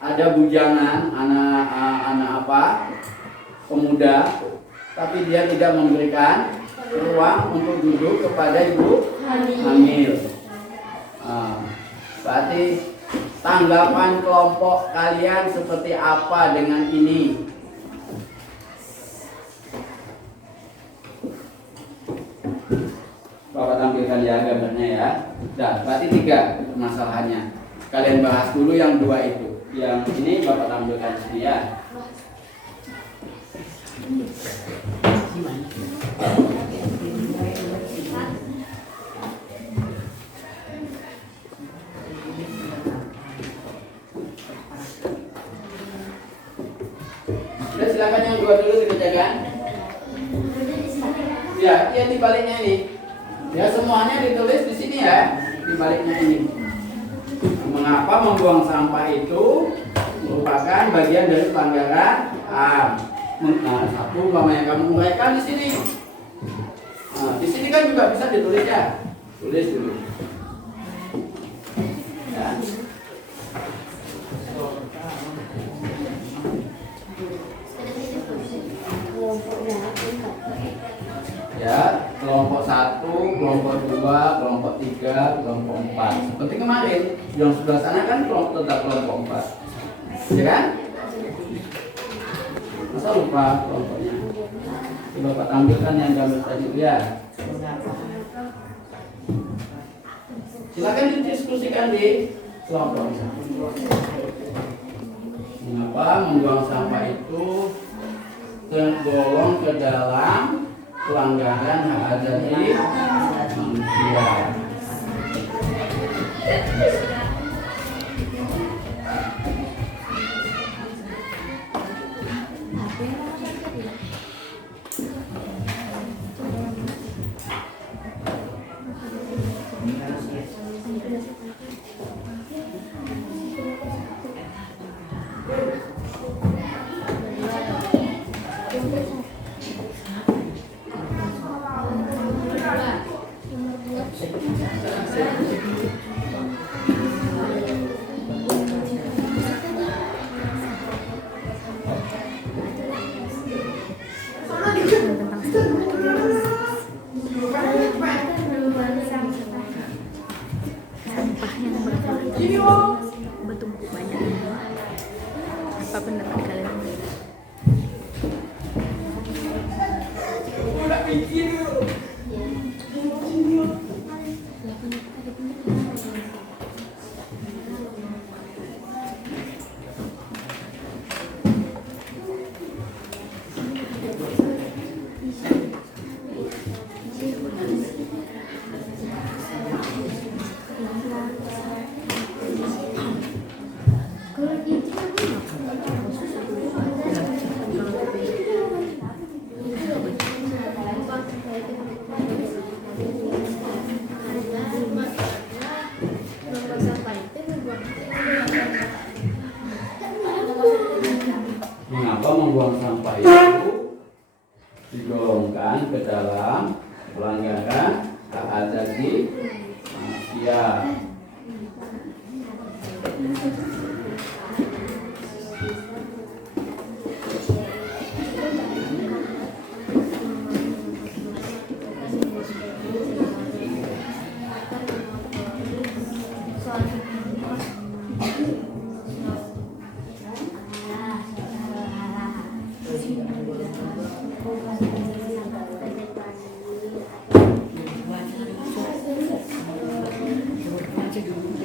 Ada bujangan, anak pemuda, tapi dia tidak memberikan ruang untuk duduk kepada ibu hamil. Berarti tanggapan kelompok kalian seperti apa dengan ini? Bapak tampilkan ya gambarnya ya. Dan berarti 3 permasalahannya. Kalian bahas dulu yang 2 itu. Yang ini Bapak tampilkan sini ya. Udah, silakan yang 2 dulu dibacakan. Ya, di baliknya ini. Ya, semuanya ditulis di sini ya, di baliknya ini. Mengapa membuang sampah itu merupakan bagian dari pelanggaran HAM? Satu yang kamu uraikan di sini. Di sini kan juga bisa ditulis ya. Tulis dulu. Ya. Ya, kelompok 1, kelompok 2, kelompok 3, kelompok 4. Seperti kemarin, yang sebelah sana kan tetap kelompok 4. Ya kan? Masa lupa kelompoknya? Coba Bapak tampilkan yang gambar tadi ya. Silakan didiskusikan di kelompok. Mengapa membuang sampah itu tergolong ke dalam pelanggaran hak asasi manusia? Bertumpuk banyak. Apa pendapat kalian? Mengapa membuang sampah itu digolongkan ke dalam pelanggaran hak asasi manusia? aja dulu.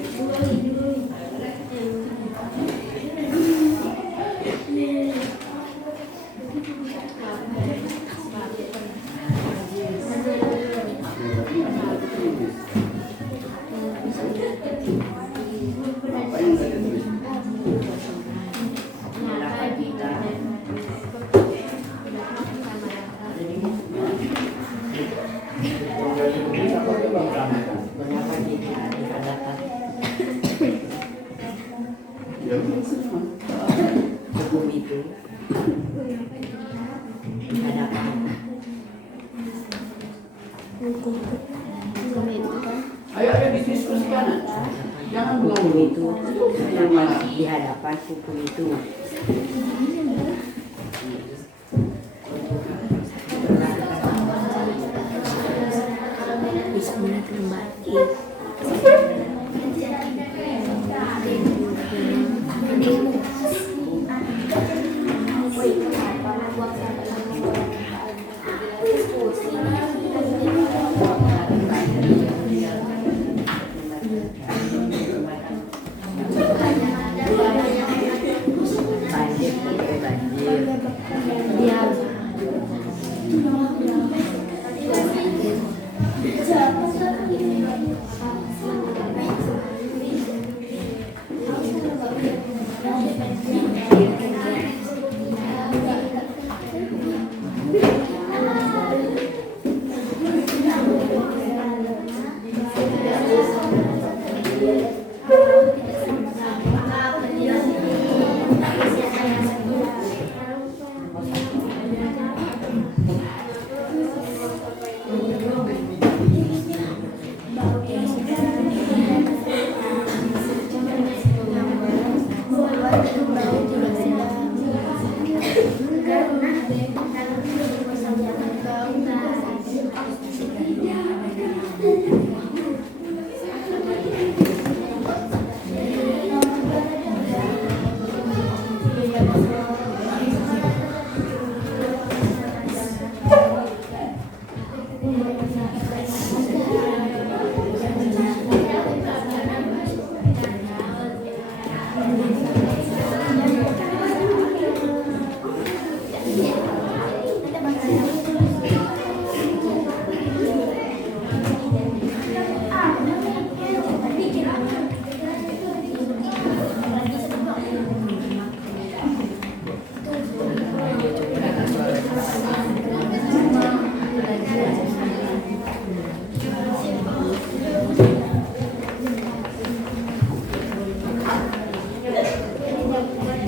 Mengapa kita dihadapkan hukum itu dihadapkan Ayo didiskusikan. Jangan hukum buru-buru. itu kenapa dihadapkan hukum itu Bisa menonton lagi. banjir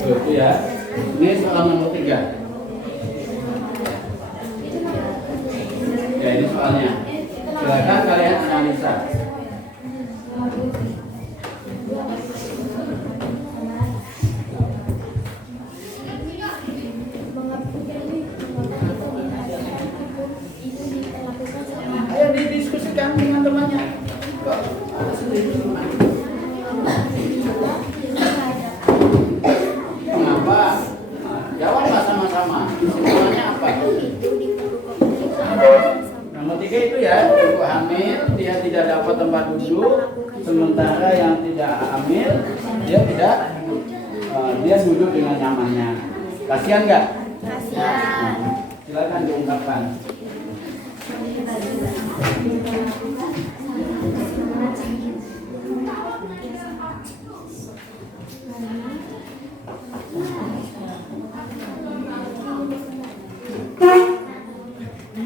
Itu ya. Ini soal nomor 3. Ya, ini soalnya. Silakan kalian analisa. Ayo didiskusikan dengan temannya. Kok ada sendiri teman? Mengapa? Jawablah sama-sama. Semuanya apa? Nomor 3 itu ya, ibu hamil, dia tidak dapat tempat duduk, sementara yang tidak hamil, dia tidak, dia duduk dengan nyamannya. Kasihan nggak? Kasihan. Silakan diungkapkan.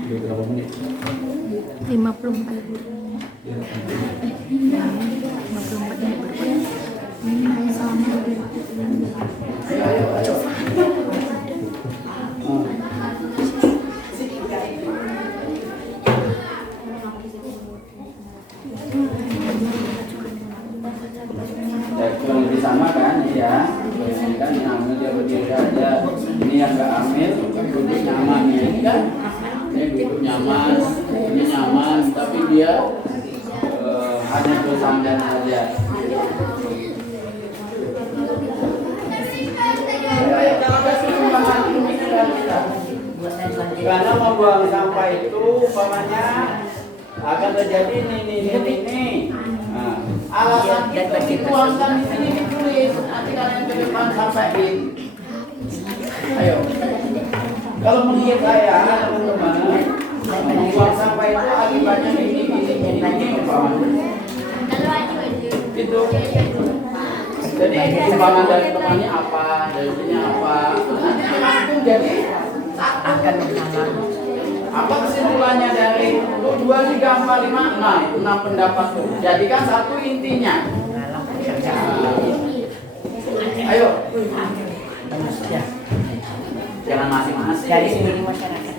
Berapa menit? 54. 54 menit berapa? Ayo. Ya, kurang lebih sama kan ya. Ini kan yang hamil dia berdiri aja. Ini yang nggak hamil duduk nyaman ya, ini kan. Ini duduk nyaman, ini nyaman, tapi dia hanya bersandar aja. Ayo, kasih sumbangan ini kita. Karena membuang sampah itu umpamanya akan terjadi ini. Nah, alasan penjelasan itu dituangkan di sini ditulis. Nanti kalian ke depan sampaikan. Ayo. Kalau menurut saya teman-teman, membuang sampah itu akibatnya ini umpamanya. Itu. Jadi sumbangan dari temannya apa, dari sini apa, nanti langsung jadi akan berjalan. Apa kesimpulannya dari 2, 3, 4, 5, 6 pendapat itu? Jadikan satu intinya. Ayo. Jangan masing-masing. Dari sini masyarakat.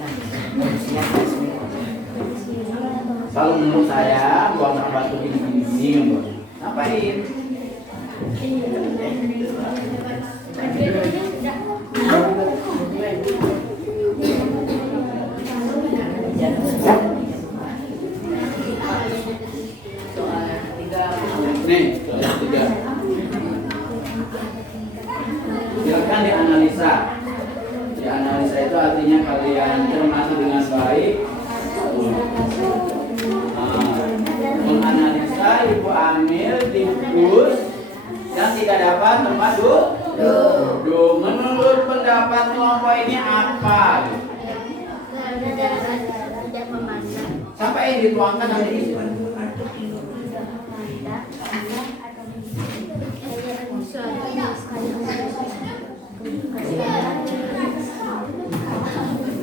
Kalau menurut saya buang sampah itu gini-gini, ngapain? Nih, soal 3. Silakan dianalisa. Dianalisa itu artinya kalian cermati dengan baik. Menganalisa ibu hamil di bus yang tidak dapat tempat duduk. Menurut pendapat kelompok ini apa? Sampai yang dituangkan nanti isi.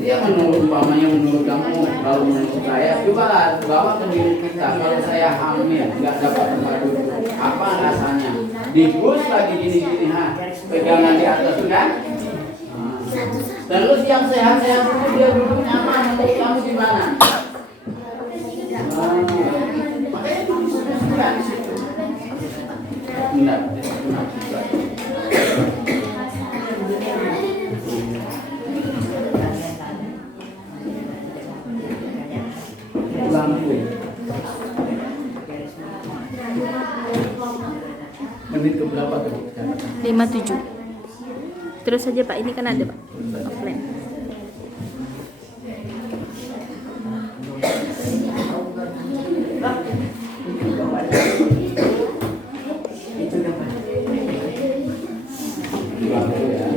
Ya menurut kamu, kalau menurut saya juga bawa ke diri kita. Kalau saya hamil nggak dapat tempat duduk, apa rasanya? Di bus lagi gini-gini, pegangan di atas kan? Terus yang sehat-sehat itu dia duduk nyaman, menurut kamu gimana? Makanya itu diskusikan di situ. Benar. Lampu. Menit ke berapa tuh? 57. Terus saja Pak, ini kan ada Pak offline. Lampu ya.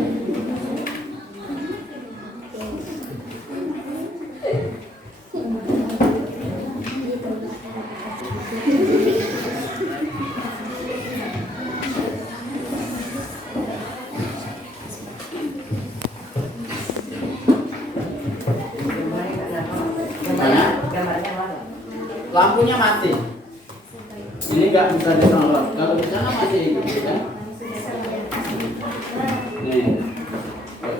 Lampunya mati. Ini nggak bisa ditonton. Kalau di sana masih hidup, kan? Nih,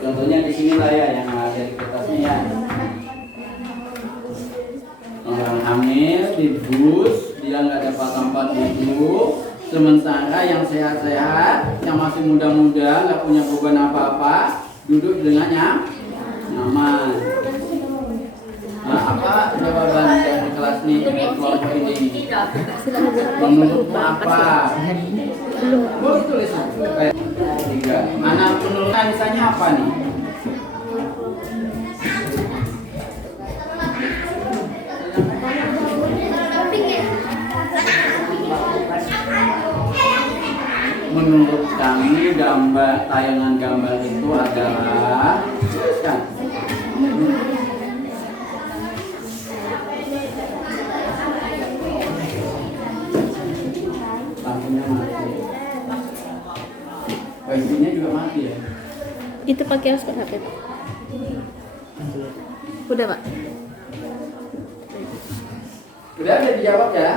contohnya di sini lah ya yang ada di kertasnya ya. Orang hamil di bus, dia nggak dapat tempat duduk. Sementara yang sehat-sehat, yang masih muda-muda, nggak punya beban apa-apa, duduk dengan nyaman. Nah, apa jawaban dari kelas ini kelompok ini? Menurut apa? Boleh tulis. 3. Anak menurut misalnya apa nih? Menurut kami tayangan gambar itu adalah tuliskan. Lampunya mati. Wifi-nya juga mati ya. Itu pakai hotspot HP Pak. Udah Pak. Udah dijawab ya.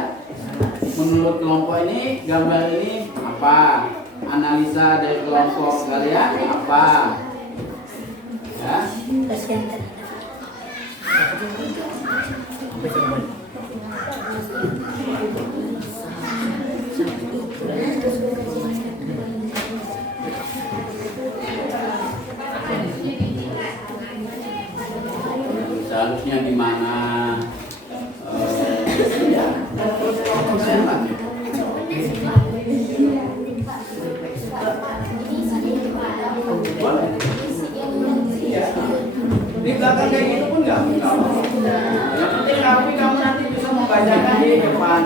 Menurut kelompok ini gambar ini apa? Analisa dari kelompok kalian apa? Ya. Seharusnya di mana? Boleh. Iya. Di belakang kayak gitu pun nggak apa-apa. Yang penting kamu nanti bisa membacakan di depan.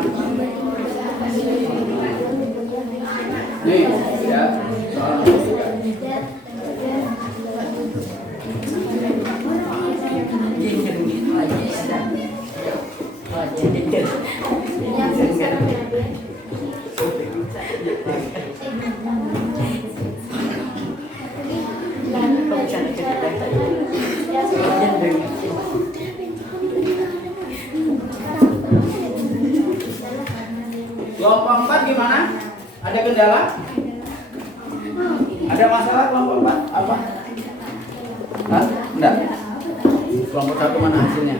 Nih, ya. Soal nomor 3. Kelompok 4 gimana? Ada kendala? Ada masalah kelompok 4? Apa? Hah? Enggak. Kelompok 1 mana hasilnya?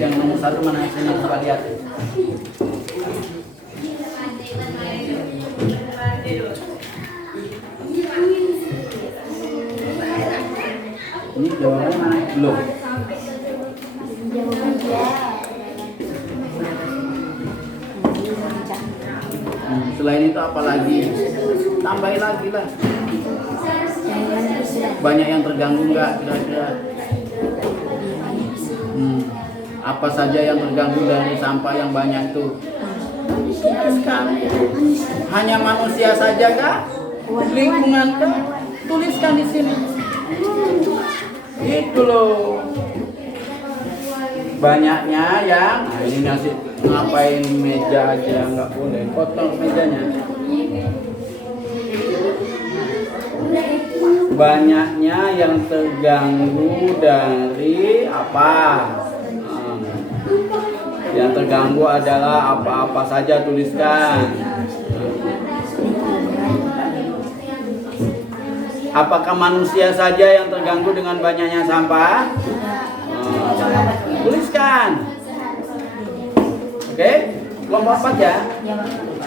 Yang nomor 1 mana hasilnya? Coba lihat. Ini jawabannya mana? Belum. Selain itu apa lagi? Tambahin lagi lah. Banyak yang terganggu nggak kira-kira? Apa saja yang terganggu dari sampah yang banyak tuh? Tuliskan. Hanya manusia saja kah? Lingkungan kah? Tuliskan di sini. Itu loh. Banyaknya yang ini ngasih ngapain meja aja nggak boleh, potong mejanya. Banyaknya yang terganggu dari apa? Yang terganggu adalah apa-apa saja, tuliskan. Apakah manusia saja yang terganggu dengan banyaknya sampah? Tuliskan. Oke, kelompok 4 ya.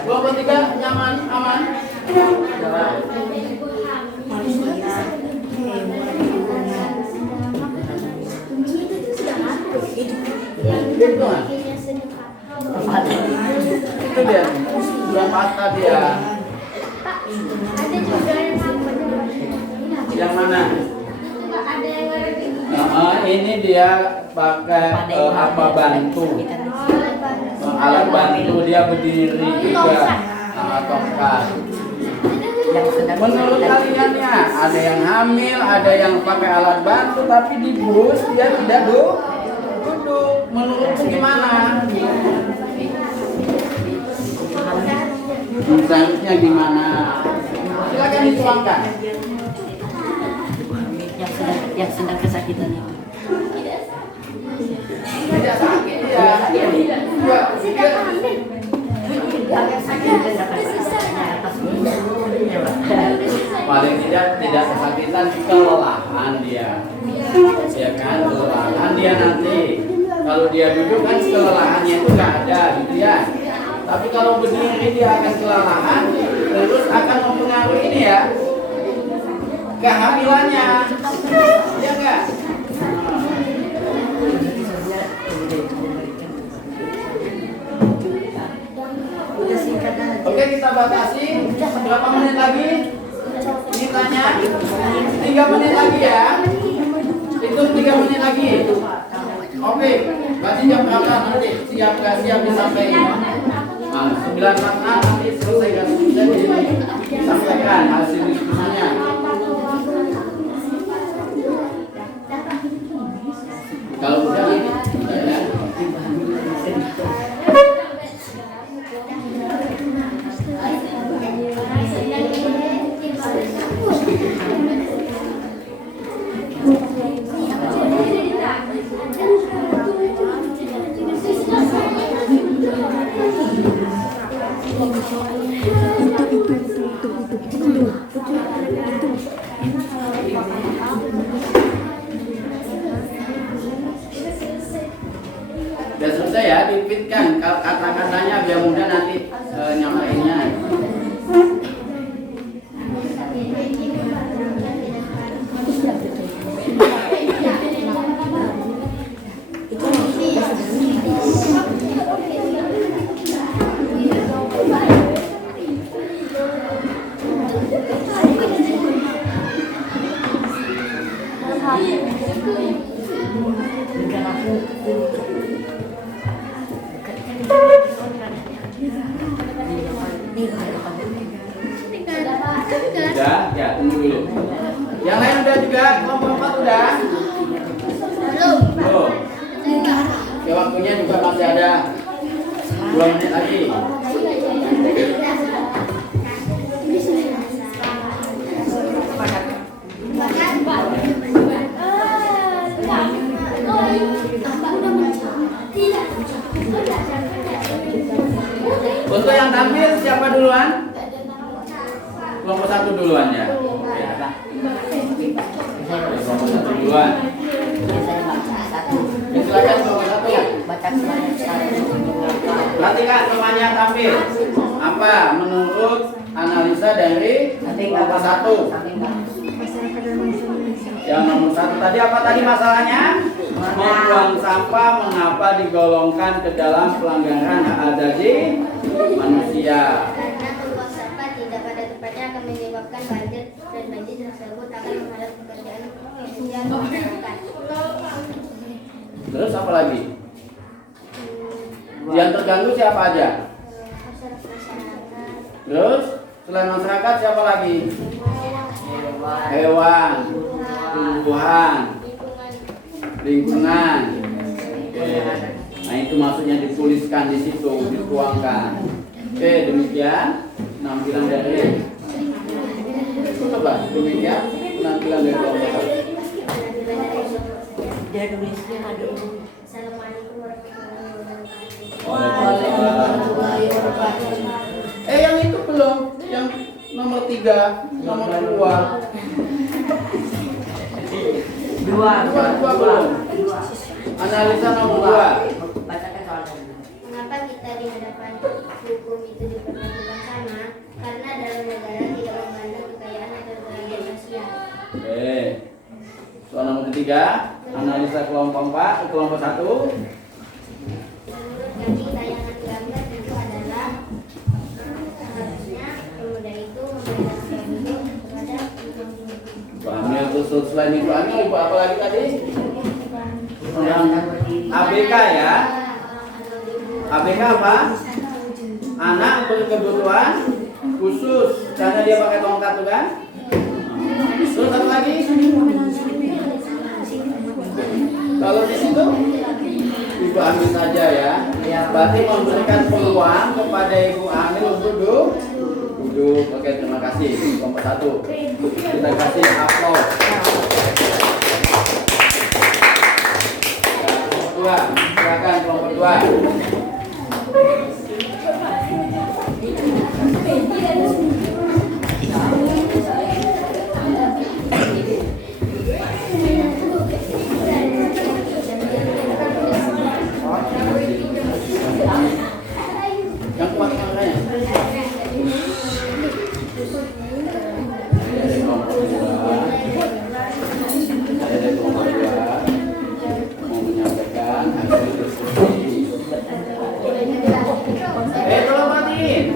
Kelompok 3 nyaman, aman. Itu dia, sudah patah dia. Ada juga Yang mana? ada yang warna biru. Ini dia pakai apa bantu? Alat bantu, dia berdiri juga. Tongkat. Menurut kalian ya, ada yang hamil, ada yang pakai alat bantu, tapi di bus dia tidak duduk. Menurut gimana? Misalnya gimana? Silakan dituangkan. Yang sedang kesakitan itu. Tidak sakit ya. Paling tidak kesakitan, kelelahan dia. Ya kan, kelelahan dia nanti. Kalau dia duduk kan kelelahannya itu nggak ada gitu ya. Tapi kalau berdiri dia akan kelelahan, terus akan mempengaruhi ini ya, kehamilannya. Ya enggak? Oke, kita batasi berapa menit lagi? Ini tanya 3 menit lagi ya. Itu 3 menit lagi. Oke, berarti jam berapa nanti? Siap gak siap disampaikan? 9.46 nanti selesai kan? Disampaikan hasil diskusinya. Kalau udah ya. Udah selesai ya, dipitkan kata-katanya biar mudah nanti nyampainya. Udah, ya tunggu dulu. Yang lain udah juga, kelompok 4 udah? Belum. Ya waktunya juga masih ada 2 menit lagi. Untuk yang tampil siapa duluan? Kelompok 1 duluan ya. Kelompok 1 duluan. Ya, silakan kelompok 1 ya. Perhatikan semuanya tampil. Apa menurut analisa dari kelompok 1? Yang nomor 1 tadi apa tadi masalahnya? Membuang sampah mengapa digolongkan ke dalam pelanggaran hak asasi manusia? Karena membuang sampah tidak pada tempatnya akan menyebabkan banjir dan banjir tersebut akan menghambat pekerjaan yang masyarakat. Terus apa lagi? Yang terganggu siapa aja? Masyarakat, Terus selain masyarakat siapa lagi? Hewan, tumbuhan, lingkungan. Oke. Nah itu maksudnya dituliskan di situ, dituangkan. Oke, demikian penampilan dari coba demikian penampilan dari kelompok 1. Dia tulisnya ada. Assalamualaikum warahmatullahi wabarakatuh. Warahmatullahi wabarakatuh. Yang itu belum, yang nomor 3, nomor 2. Dua belum. Analisa nomor 2. Bacakan soalnya. Mengapa kita di hadapan hukum itu diperlakukan sama? Karena dalam negara tidak memandang kekayaan atau derajat sosial. Oke. Soal nomor 3, analisa kelompok 4, kelompok 1. Menurut kami tayangan gambar itu adalah seharusnya pemuda itu memberikan hidup kepada Hamil khusus selain itu hamil ibu apa lagi tadi? Yang ABK ya. ABK apa? Anak berkebutuhan khusus karena dia pakai tongkat tuh kan? Terus satu lagi? Kalau di situ ibu hamil saja ya. Berarti memberikan peluang kepada ibu hamil untuk duduk. Oke, terima kasih. Kelompok 1. Kita kasih aplaus. Kelompok 2, silakan kelompok 2. Yang kuat makanya. Dari kelompok 2 mau menyampaikan hasil diskusi. Tolong matiin.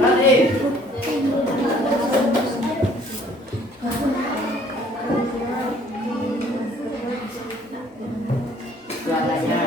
Suaranya.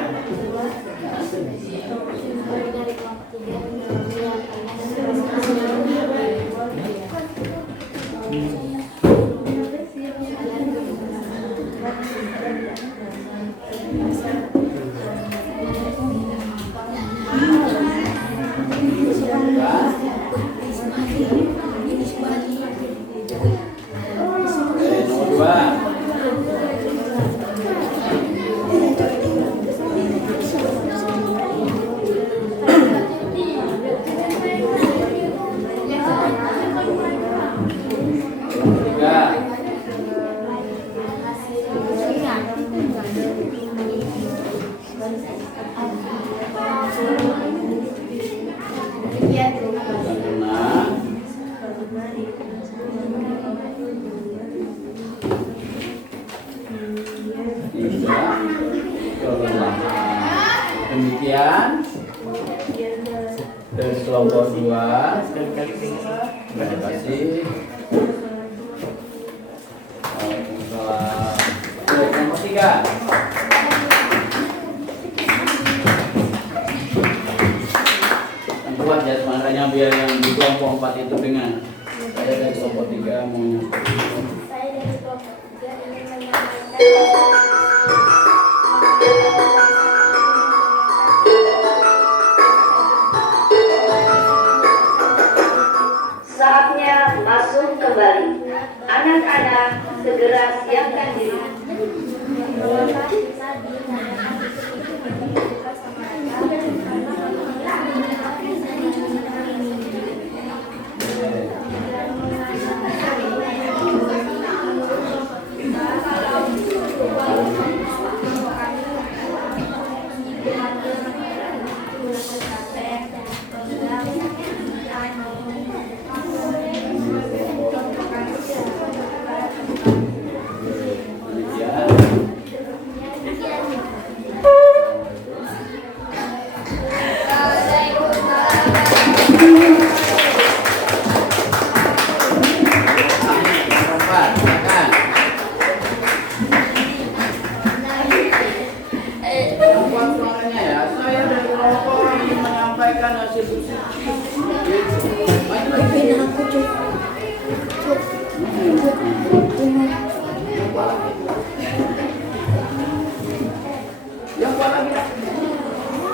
Demikian dari kelompok 2. Terima kasih. Waalaikumsalam. Kelompok 3. Yang kuat ya semangatnya biar yang di kelompok 4 itu dengan Saya dari kelompok 3 mau nyampaikan. Saya dari kelompok 3 ingin menyampaikan Saatnya masuk kembali. Anak-anak segera siapkan diri.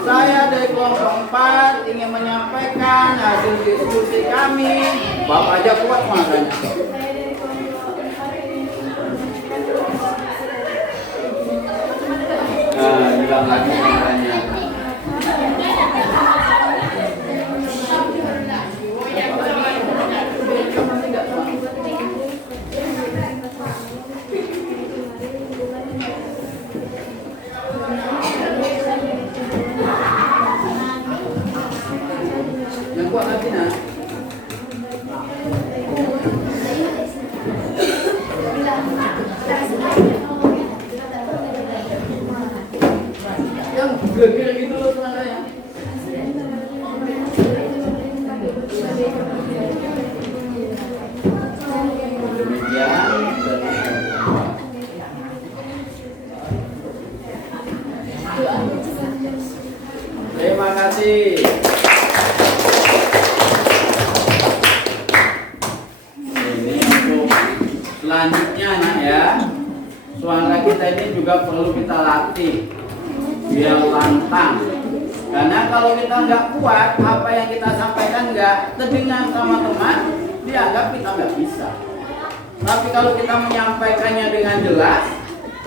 Saya dari kelompok 4 ingin menyampaikan hasil diskusi kami. Bapak aja kuat makanya. Nah, bilang lagi makanya. Yang kuat lagi nah. Yang gila gitu loh sebenarnya. Terima kasih. Ini untuk selanjutnya nak ya. Suara kita ini juga perlu kita latih biar lantang. Karena kalau kita nggak kuat, apa yang kita sampaikan nggak terdengar sama teman, dianggap kita nggak bisa. Tapi kalau kita menyampaikannya dengan jelas,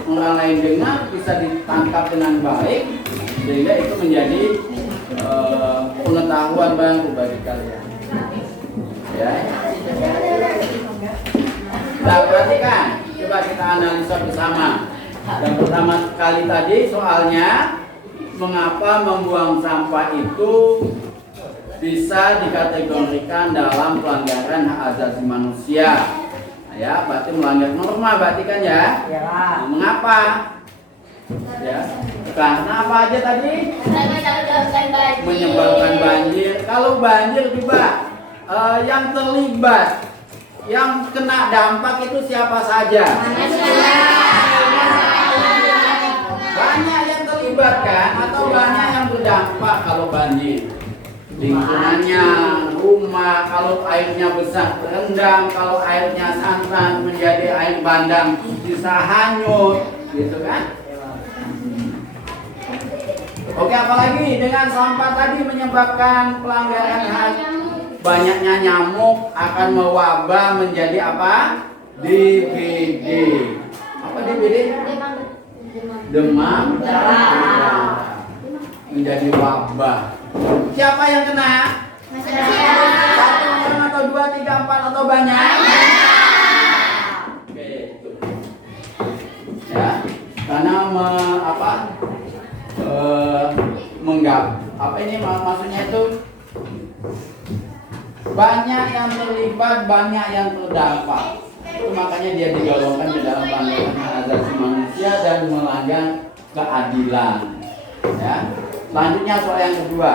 orang lain dengar, bisa ditangkap dengan baik, sehingga itu menjadi pengetahuan baru bagi kalian. Ya. Nah, perhatikan, coba kita analisa bersama. Yang pertama kali tadi soalnya, mengapa membuang sampah itu bisa dikategorikan dalam pelanggaran hak asasi manusia? Nah, ya, berarti melanggar norma, berarti kan ya? Nah, mengapa? Ya, karena apa aja tadi? Menyebabkan banjir. Kalau banjir juga yang terlibat, yang kena dampak itu siapa saja? Banyak yang terlibat kan, atau banyak yang berdampak kalau banjir. Lingkungannya, rumah, kalau airnya besar terendam, kalau airnya santan menjadi air bandang bisa hanyut, gitu kan? Oke, apalagi dengan sampah tadi menyebabkan pelanggaran hak, banyaknya nyamuk akan mewabah menjadi apa? DBD. Apa DBD? Demam berdarah. Menjadi wabah. Siapa yang kena? Satu orang atau 2, 3, 4 atau banyak? Oke, itu. Ya, karena apa ini maksudnya itu banyak yang terlibat, banyak yang terdampak. Itu makanya dia digolongkan ke dalam pelanggaran hak asasi manusia dan melanggar keadilan. Ya. Selanjutnya soal yang kedua,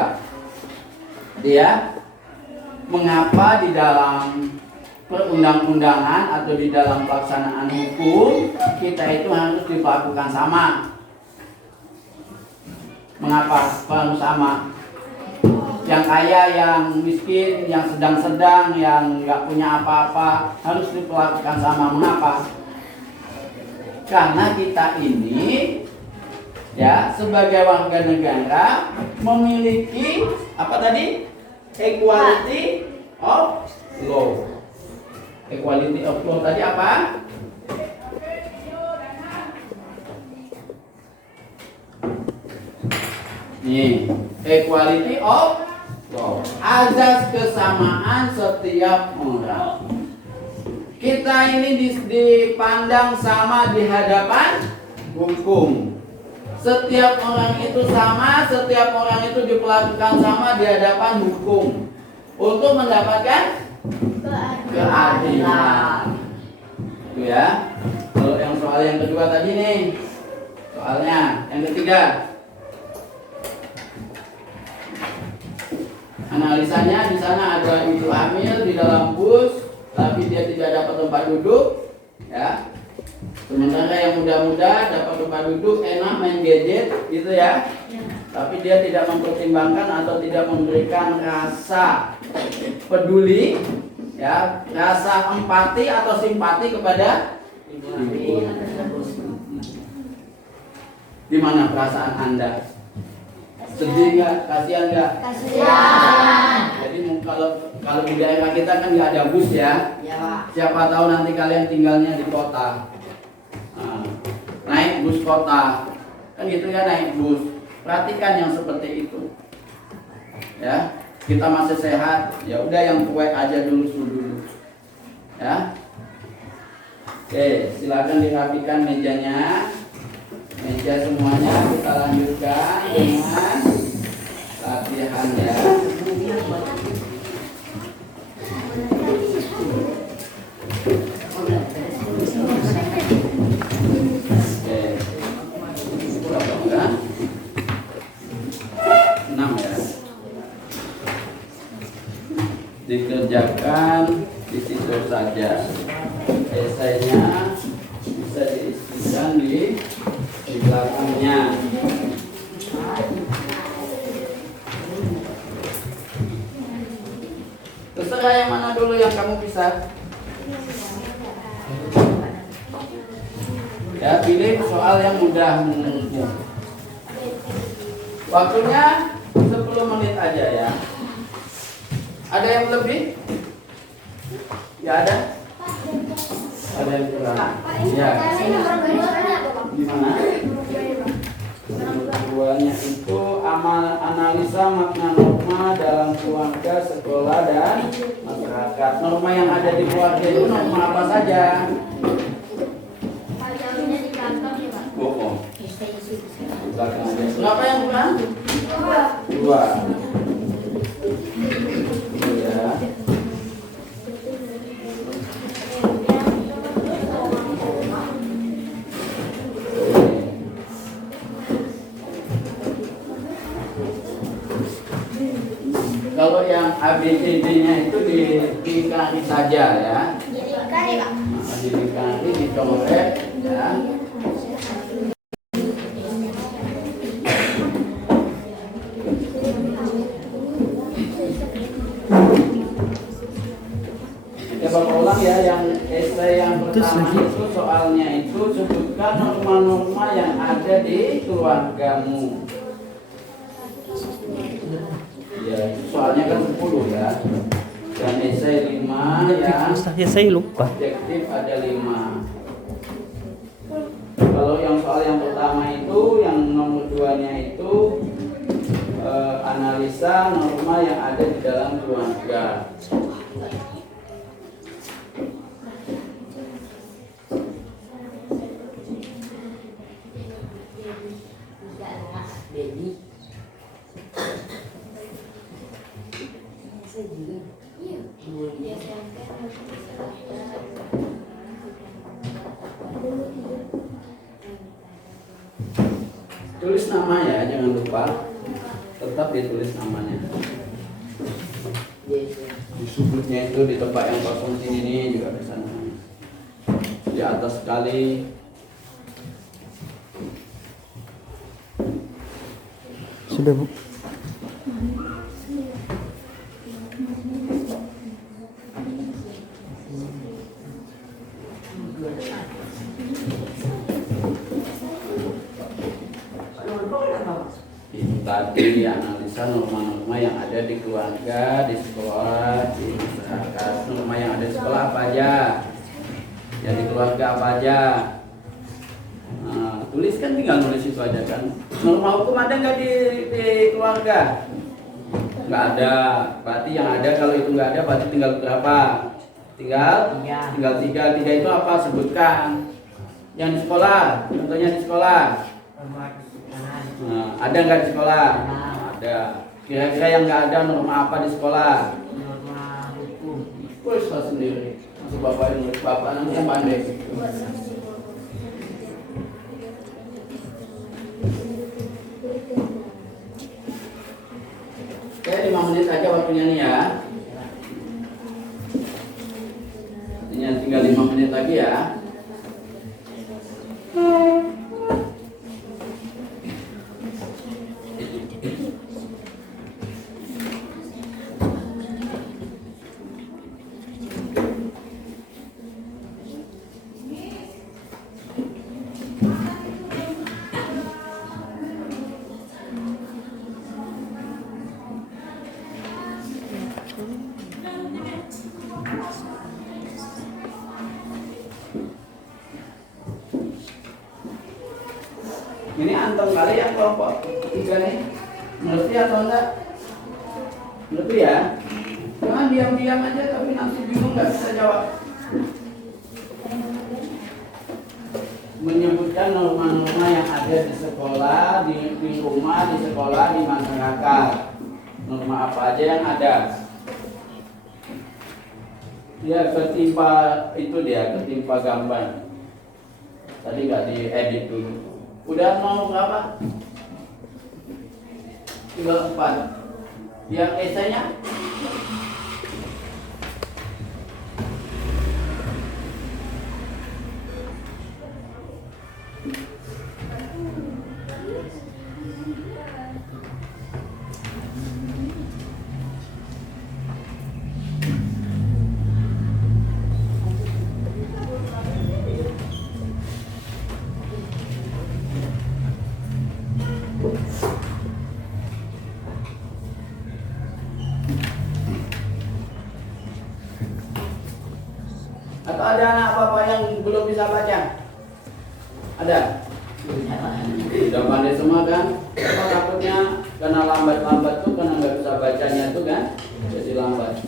dia mengapa di dalam perundang-undangan atau di dalam pelaksanaan hukum kita itu harus diperlakukan sama? Mengapa harus sama? yang kaya, yang miskin, yang sedang-sedang, yang nggak punya apa-apa harus diperlakukan sama. Mengapa? Karena kita ini ya sebagai warga negara memiliki apa tadi? Equality of law. Equality of law tadi apa? Nih, equality of law. Azas kesamaan setiap orang. Kita ini dipandang sama di hadapan hukum. Setiap orang itu sama, setiap orang itu diperlakukan sama di hadapan hukum untuk mendapatkan keadilan. Itu ya. Kalau yang soal yang kedua tadi nih, soalnya yang ketiga. Analisanya di sana ada ibu hamil di dalam bus, tapi dia tidak dapat tempat duduk, ya. Sementara yang muda-muda dapat tempat duduk, enak main gadget, gitu ya. Tapi dia tidak mempertimbangkan atau tidak memberikan rasa peduli, ya, rasa empati atau simpati kepada ibu. Di mana perasaan Anda? Sedih nggak? Kasihan nggak? Kasihan. Jadi kalau di daerah kita kan nggak ada bus ya. Siapa tahu nanti kalian tinggalnya di kota. Nah, naik bus kota, kan gitu ya, naik bus. Perhatikan yang seperti itu. Ya, kita masih sehat. Ya udah yang cuek aja dulu. Ya. Oke, silakan dirapikan mejanya. Meja semuanya kita lanjutkan dengan latihannya. Oke, berapa enggak? 6 ya. Dikerjakan di situ saja. Esainya bisa diisikan di belakangnya. Terserah yang mana dulu yang kamu bisa. Ya, pilih soal yang mudah menurutmu. Waktunya 10 menit aja ya. Ada yang lebih? Ya ada? Ada yang kurang? Ya. Gimana? Keduanya itu analisa makna norma dalam keluarga, sekolah, dan masyarakat. Norma yang ada di keluarga itu norma apa saja? Oh. Berapa yang kurang? 2. Ya. Kalau yang ABCD-nya itu dilingkari saja ya. Dilingkari, dicoret ya. Coba ulang ya, yang esai yang pertama itu soalnya itu sebutkan norma-norma yang ada di keluargamu. Ya, soalnya kan 10 ya. Dan esai 5 ya. Saya lupa. Objektif ada 5. Kalau yang soal yang pertama itu, yang nomor 2-nya itu analisa norma yang ada di dalam keluarga. Tulis nama ya, jangan lupa. Tetap ditulis namanya. Di sudutnya itu, di tempat yang kosong sini nih juga bisa namanya. Di atas sekali. Sudah, Bu. tadi analisa norma-norma yang ada di keluarga, di sekolah, di masyarakat. Norma yang ada di sekolah apa aja? Ya di keluarga apa aja? Nah, tulis kan, tinggal nulis itu aja kan. Norma hukum ada nggak di keluarga? Nggak ada. Berarti yang ada, kalau itu nggak ada berarti tinggal berapa? Tinggal 3. 3 itu apa? Sebutkan. Yang di sekolah, contohnya di sekolah. Nah, ada nggak di sekolah? Ada. Kira-kira yang nggak ada norma apa di sekolah? Norma hukum. Tulis sendiri. Masuk bapak ini, bapak nanti yang pandai. Oke, 5 menit aja waktunya nih ya. Artinya tinggal 5 menit lagi ya. Ini antum kali yang kelompok 3 nih. Ngerti atau enggak? Ngerti ya? Jangan diam-diam aja tapi nanti bingung nggak bisa jawab. Menyebutkan norma-norma yang ada di sekolah, di rumah, di sekolah, di masyarakat. Norma apa aja yang ada? Dia ketimpa itu, dia ketimpa gambar. Tadi nggak diedit dulu. Udah mau berapa? Tinggal 4. Yang esainya? Atau ada anak bapak yang belum bisa baca? Ada? Sudah pandai semua kan? Apa takutnya karena lambat-lambat tuh, karena nggak bisa bacanya tuh kan? Jadi lambat.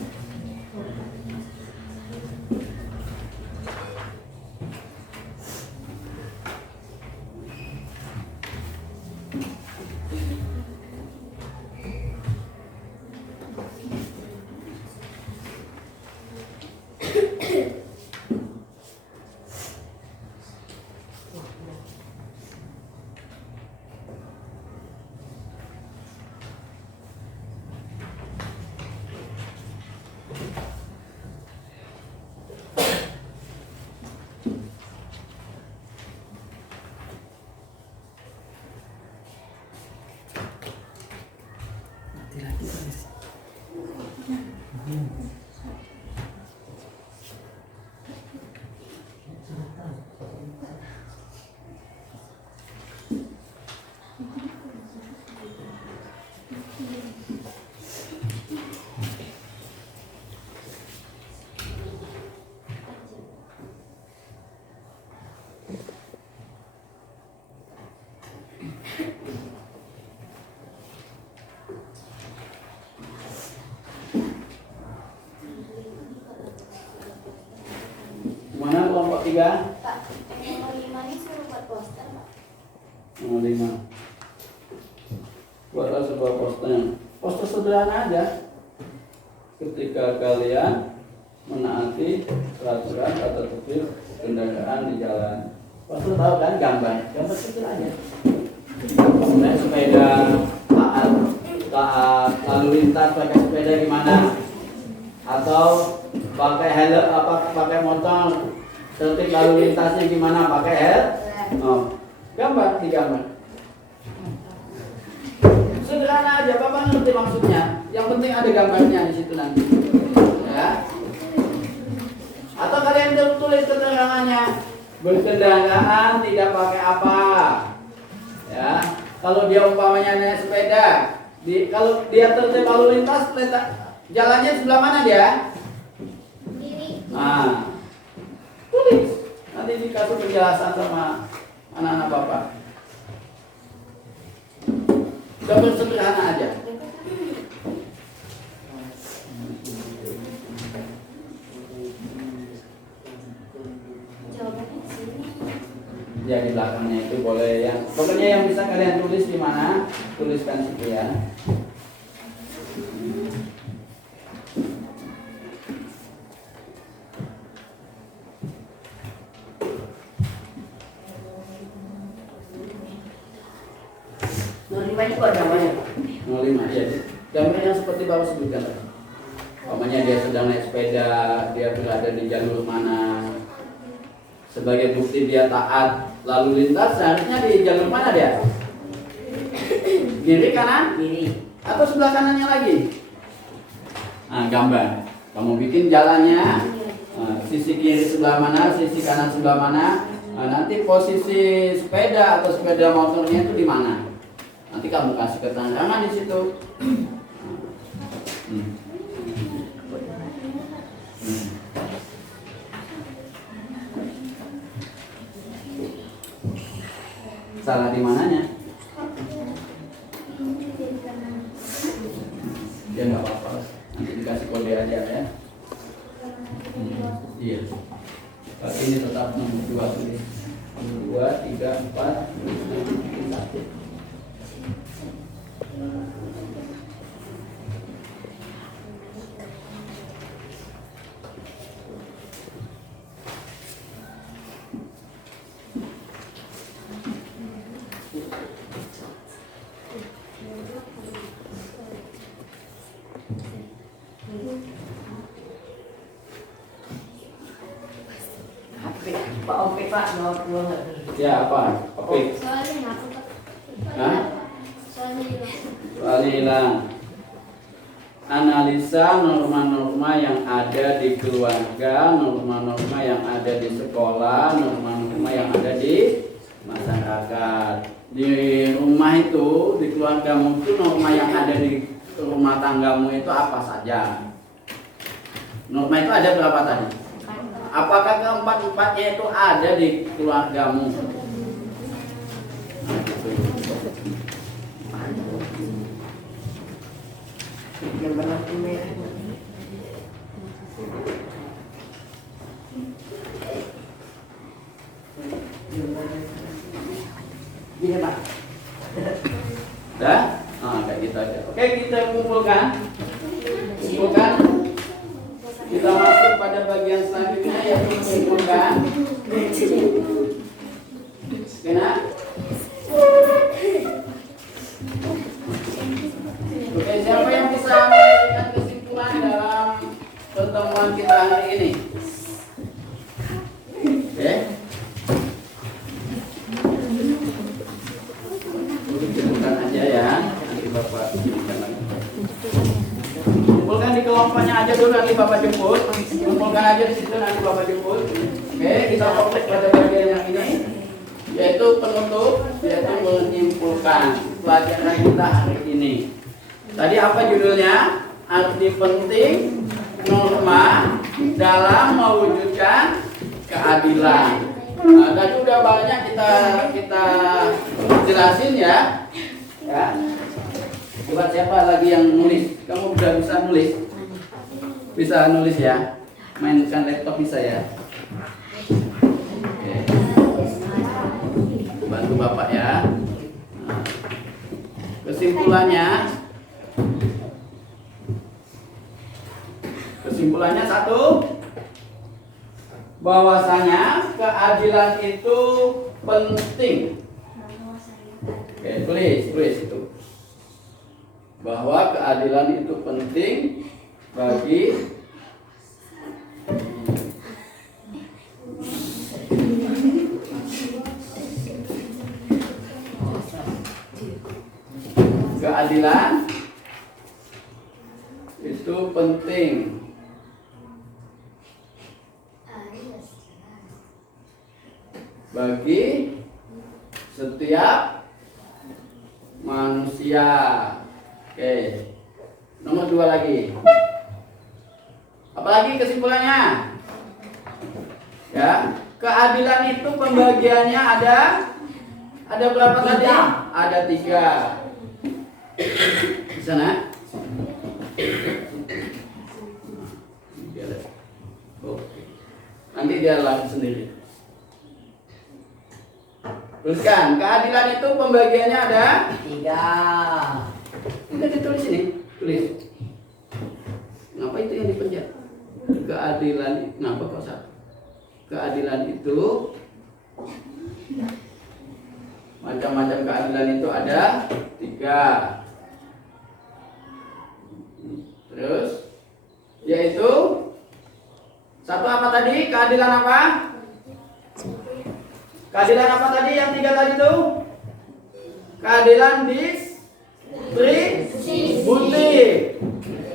Mana kelompok 3? Pak, yang nomor 5 ini suruh buat poster, Pak. Nomor 5. Buatlah sebuah poster sederhana aja. Ketika kalian menaati peraturan atau tertib kendaraan di jalan. Poster tahu kan, gambar kecil aja. Naik sepeda, taat lalu lintas pakai sepeda gimana? Atau pakai helm, pakai motor, tertib lalu lintasnya gimana? Pakai helm? Oh, gambar, digambar. Sederhana aja, Bapak ngerti maksudnya. Yang penting ada gambarnya di situ nanti. Ya. Atau kalian tulis keterangannya. Berkendaraan tidak pakai apa. Ya. Kalau dia umpamanya naik sepeda, Kalau dia tertib lalu lintas, jalannya sebelah mana dia? Kiri. Nah, tulis. Nanti dikasih penjelasan sama anak-anak Bapak. Gambar sederhana aja. Jawabannya di sini. Ya di belakangnya itu boleh yang pokoknya yang bisa kalian tulis di mana, tuliskan situ ya. Nolima itu kok namanya? 05 ya. Gambar yang seperti Bapak sebutkan. Umpamanya dia sedang naik sepeda, dia berada di jalur mana. Sebagai bukti dia taat lalu lintas, seharusnya di jalur mana dia? Kiri, kanan? Kiri. Atau sebelah kanannya lagi? Nah, gambar. Kamu bikin jalannya, sisi kiri sebelah mana, sisi kanan sebelah mana. Nah, nanti posisi sepeda atau sepeda motornya itu di mana? Nanti kamu kasih keterangan di situ. Salah di mananya? Ya nggak apa-apa, nanti dikasih kode aja ya. Iya. Tapi ini tetap nomor 2 tulis. 2, 3, 4, 5, 1. Pak Ope Pak, nomor 2. Ya apa? Oke. Soalnya aku Pak. Hah? Soalnya hilang. Soalnya hilang. Analisa norma-norma yang ada di keluarga, norma-norma yang ada di sekolah, norma-norma yang ada di masyarakat. Di rumah itu, di keluargamu itu norma yang ada di rumah tanggamu itu apa saja? Norma itu ada berapa tadi? Apakah keempat-empatnya itu ada di keluargamu? Yang warna merah. Gini Pak. Dah? Nah, kayak gitu aja. Oke, kita kumpulkan. Kumpulkan. Kita masuk pada bagian selanjutnya yaitu kumpulkan. Kena? Oke, siapa yang bisa memberikan kesimpulan dalam pertemuan kita hari ini? Oke. Kumpulkan aja ya. Nanti Bapak berikan lagi. Kumpulkan di kelompoknya aja dulu, nanti Bapak jemput. Kumpulkan aja di situ, nanti Bapak jemput. Oke, kita fokus pada bagian yang ini, yaitu penutup, yaitu menyimpulkan pelajaran kita hari ini. Tadi apa judulnya? Arti penting norma dalam mewujudkan keadilan. Nah, tadi udah banyak kita jelasin ya. Ya. Coba siapa lagi yang nulis? Kamu udah bisa nulis? Bisa nulis ya? Mainkan laptop bisa ya? Oke. Bantu Bapak ya. Nah, kesimpulannya satu, bahwasanya keadilan itu penting. Oke, tulis itu. Bahwa keadilan itu penting bagi keadilan itu penting bagi setiap manusia. Oke. Nomor 2 lagi. Apalagi kesimpulannya? Ya, keadilan itu pembagiannya ada berapa tadi? Ada 3. Di sana. Oke. Nanti dia lagi sendiri. Teruskan, keadilan itu pembagiannya ada 3. Udah ditulis ini, tulis. Ngapa itu yang dipencet? Keadilan, ngapa kok satu? Keadilan itu macam-macam keadilan itu ada 3. Terus yaitu satu apa tadi? Keadilan apa? Keadilan apa tadi yang 3 tadi tuh? Keadilan distributif.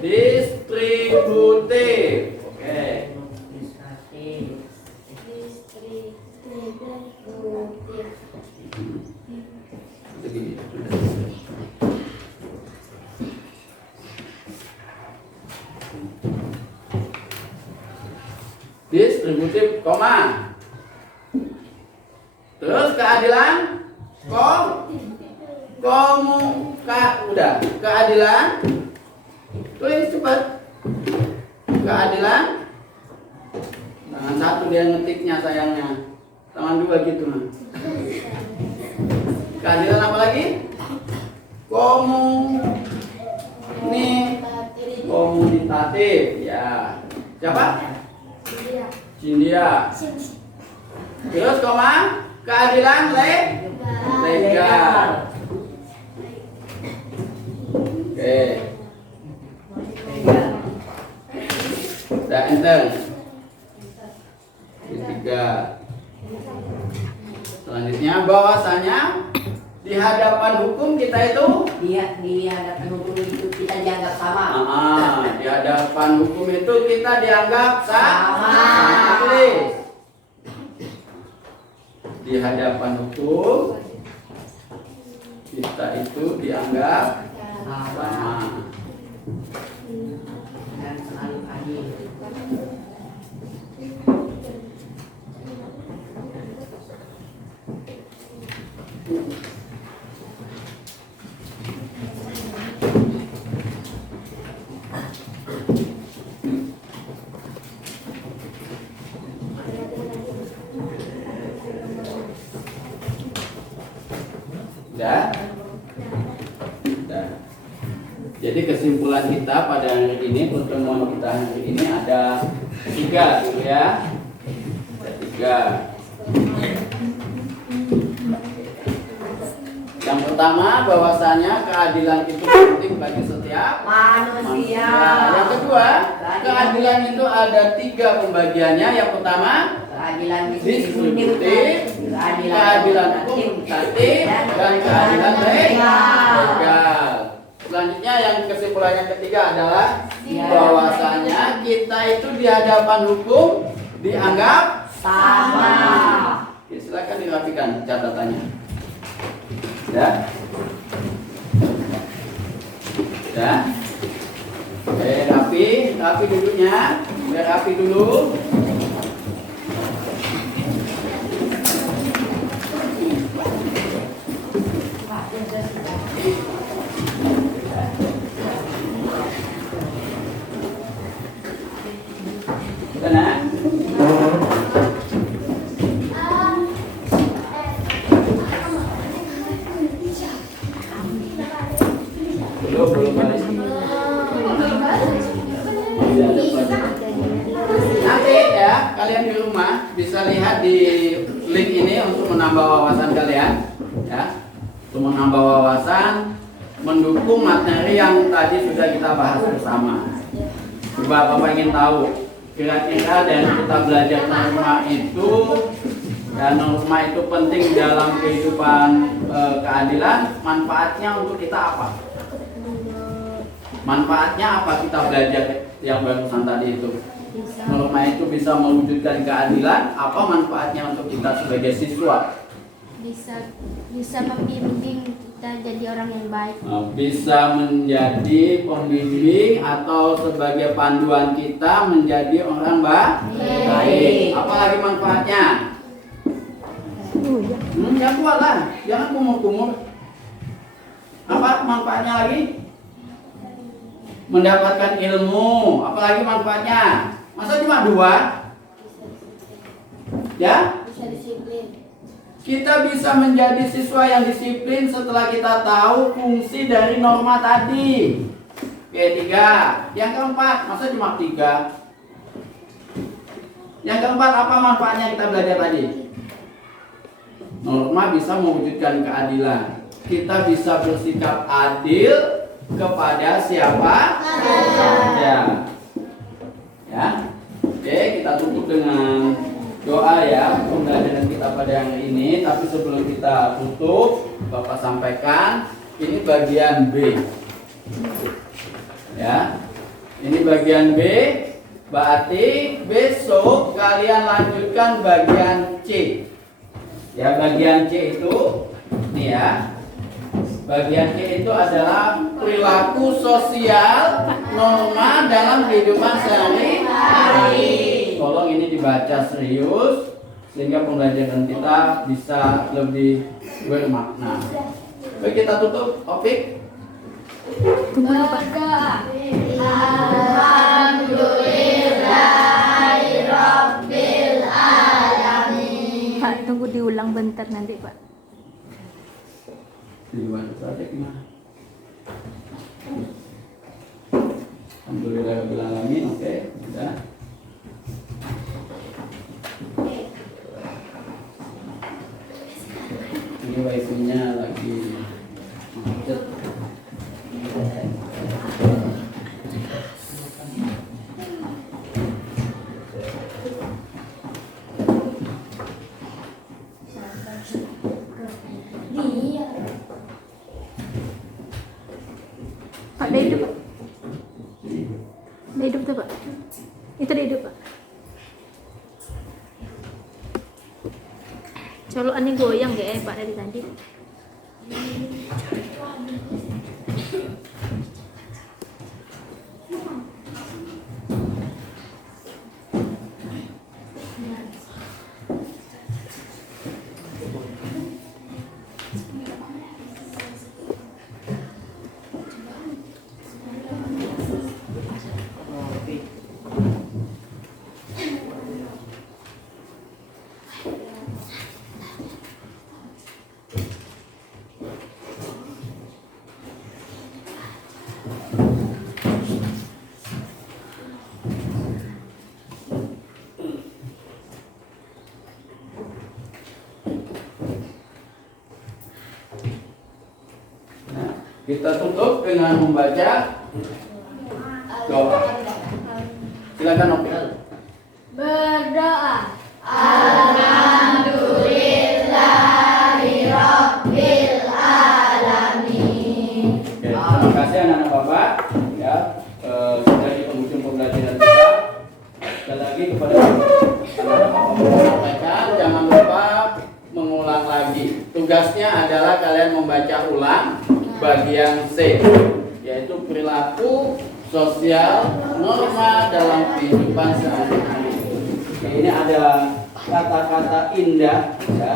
Distributif. Oke. Begini. Distributif, koma. Terus keadilan udah. Keadilan tulis cepat. Keadilan tangan 1 dia ngetiknya sayangnya. Tangan 2 gitu nah. Keadilan apa lagi? Komunitatif. Ya. Siapa? Cindia. Terus koma, keadilan legal. Oke. Udah enter. Ketiga. Selanjutnya bahwasanya di hadapan hukum kita itu di hadapan hukum itu kita dianggap sama. di hadapan hukum itu kita dianggap sama. Tulis. Di hadapan hukum kita itu dianggap sama dan selalu adil. Udah. Jadi kesimpulan kita pada hari ini, pertemuan kita hari ini ada 3 dulu ya. Ada 3. Yang pertama bahwasanya keadilan itu penting bagi setiap manusia. Yang kedua, keadilan itu ada 3 pembagiannya. Yang pertama, Keadilan distributif, keadilan komunitatif, dan keadilan legal. Selanjutnya yang kesimpulannya ketiga adalah bahwasanya kita itu di hadapan hukum dianggap sama. Oke, silakan dirapikan catatannya. Ya. Ya. Oke, rapi duduknya. Biar rapi dulu. Tenang. Belum balik. Nanti ya kalian di rumah bisa lihat di link ini untuk menambah wawasan kalian ya, untuk menambah wawasan, mendukung materi yang tadi sudah kita bahas bersama. Coba Bapak ingin tahu kira-kira dari kita belajar norma itu, dan norma itu penting dalam kehidupan keadilan, manfaatnya untuk kita apa? Manfaatnya apa kita belajar yang barusan tadi itu? Norma itu bisa mewujudkan keadilan, apa manfaatnya untuk kita sebagai siswa? bisa membimbing kita jadi orang yang baik. Bisa menjadi pembimbing atau sebagai panduan kita menjadi orang baik. Apalagi manfaatnya? Yang kuat lah, jangan kumur-kumur. Apa manfaatnya lagi? Mendapatkan ilmu. Apalagi manfaatnya? Masa cuma 2? Ya? Bisa disiplin. Kita bisa menjadi siswa yang disiplin setelah kita tahu fungsi dari norma tadi. Oke, 3. Yang keempat, masa cuma 3? Yang keempat, apa manfaatnya kita belajar tadi? Norma bisa mewujudkan keadilan. Kita bisa bersikap adil kepada siapa saja. Ya. Oke, kita tutup dengan doa ya pembelajaran kita pada yang ini. Tapi sebelum kita tutup, Bapak sampaikan ini bagian B. Ya, ini bagian B. Berarti besok kalian lanjutkan bagian C. Ya, bagian C itu nih ya. Bagian C itu adalah perilaku sosial norma dalam kehidupan sehari-hari. Tolong ini dibaca serius sehingga pembelajaran kita bisa lebih bermakna. Baik, kita tutup topik. Tunggu dulu, Pak. Alhamdulillahirabbil alamin. Pak, tunggu diulang bentar nanti, Pak. Di luar saja gimana? Alhamdulillahirabbil alamin. Oke, sudah. Ini wifi-nya lagi macet. Pak, dia hidup, Pak. Dia hidup tuh, Pak. Itu dia hidup, Pak. Colokannya goyang gak Pak dari tadi? Kita tutup dengan membaca doa. Silakan Nopil. Berdoa. Alhamdulillahirabbil alamin. Oke, terima kasih anak-anak Bapak ya, sudah di penghujung pembelajaran kita. Sekali lagi kepada anak-anak Bapak sampaikan, jangan lupa mengulang lagi. Tugasnya adalah kalian membaca ulang bagian C, yaitu perilaku sosial norma dalam kehidupan sehari-hari. Ini ada kata-kata indah ya,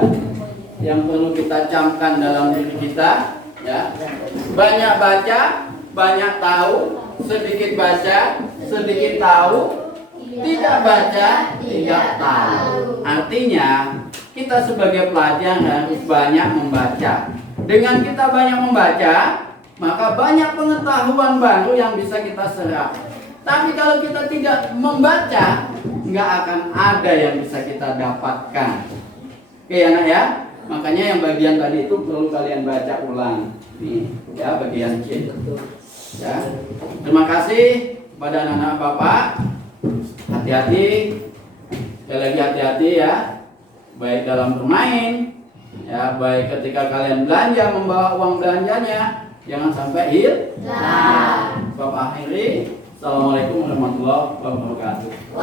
yang perlu kita camkan dalam diri kita ya. Banyak baca, banyak tahu, sedikit baca, sedikit tahu, tidak baca, tidak tahu. Artinya kita sebagai pelajar harus banyak membaca. Dengan kita banyak membaca, maka banyak pengetahuan baru yang bisa kita serap. Tapi kalau kita tidak membaca, nggak akan ada yang bisa kita dapatkan. Oke anak ya, makanya yang bagian tadi itu perlu kalian baca ulang. Nih ya, bagian C. Ya. Terima kasih pada anak-anak Bapak. Hati-hati, sekali lagi hati-hati ya, baik dalam bermain. Ya, baik ketika kalian belanja, membawa uang belanjanya, jangan sampai hilang. Bapak akhiri. Assalamualaikum warahmatullahi wabarakatuh.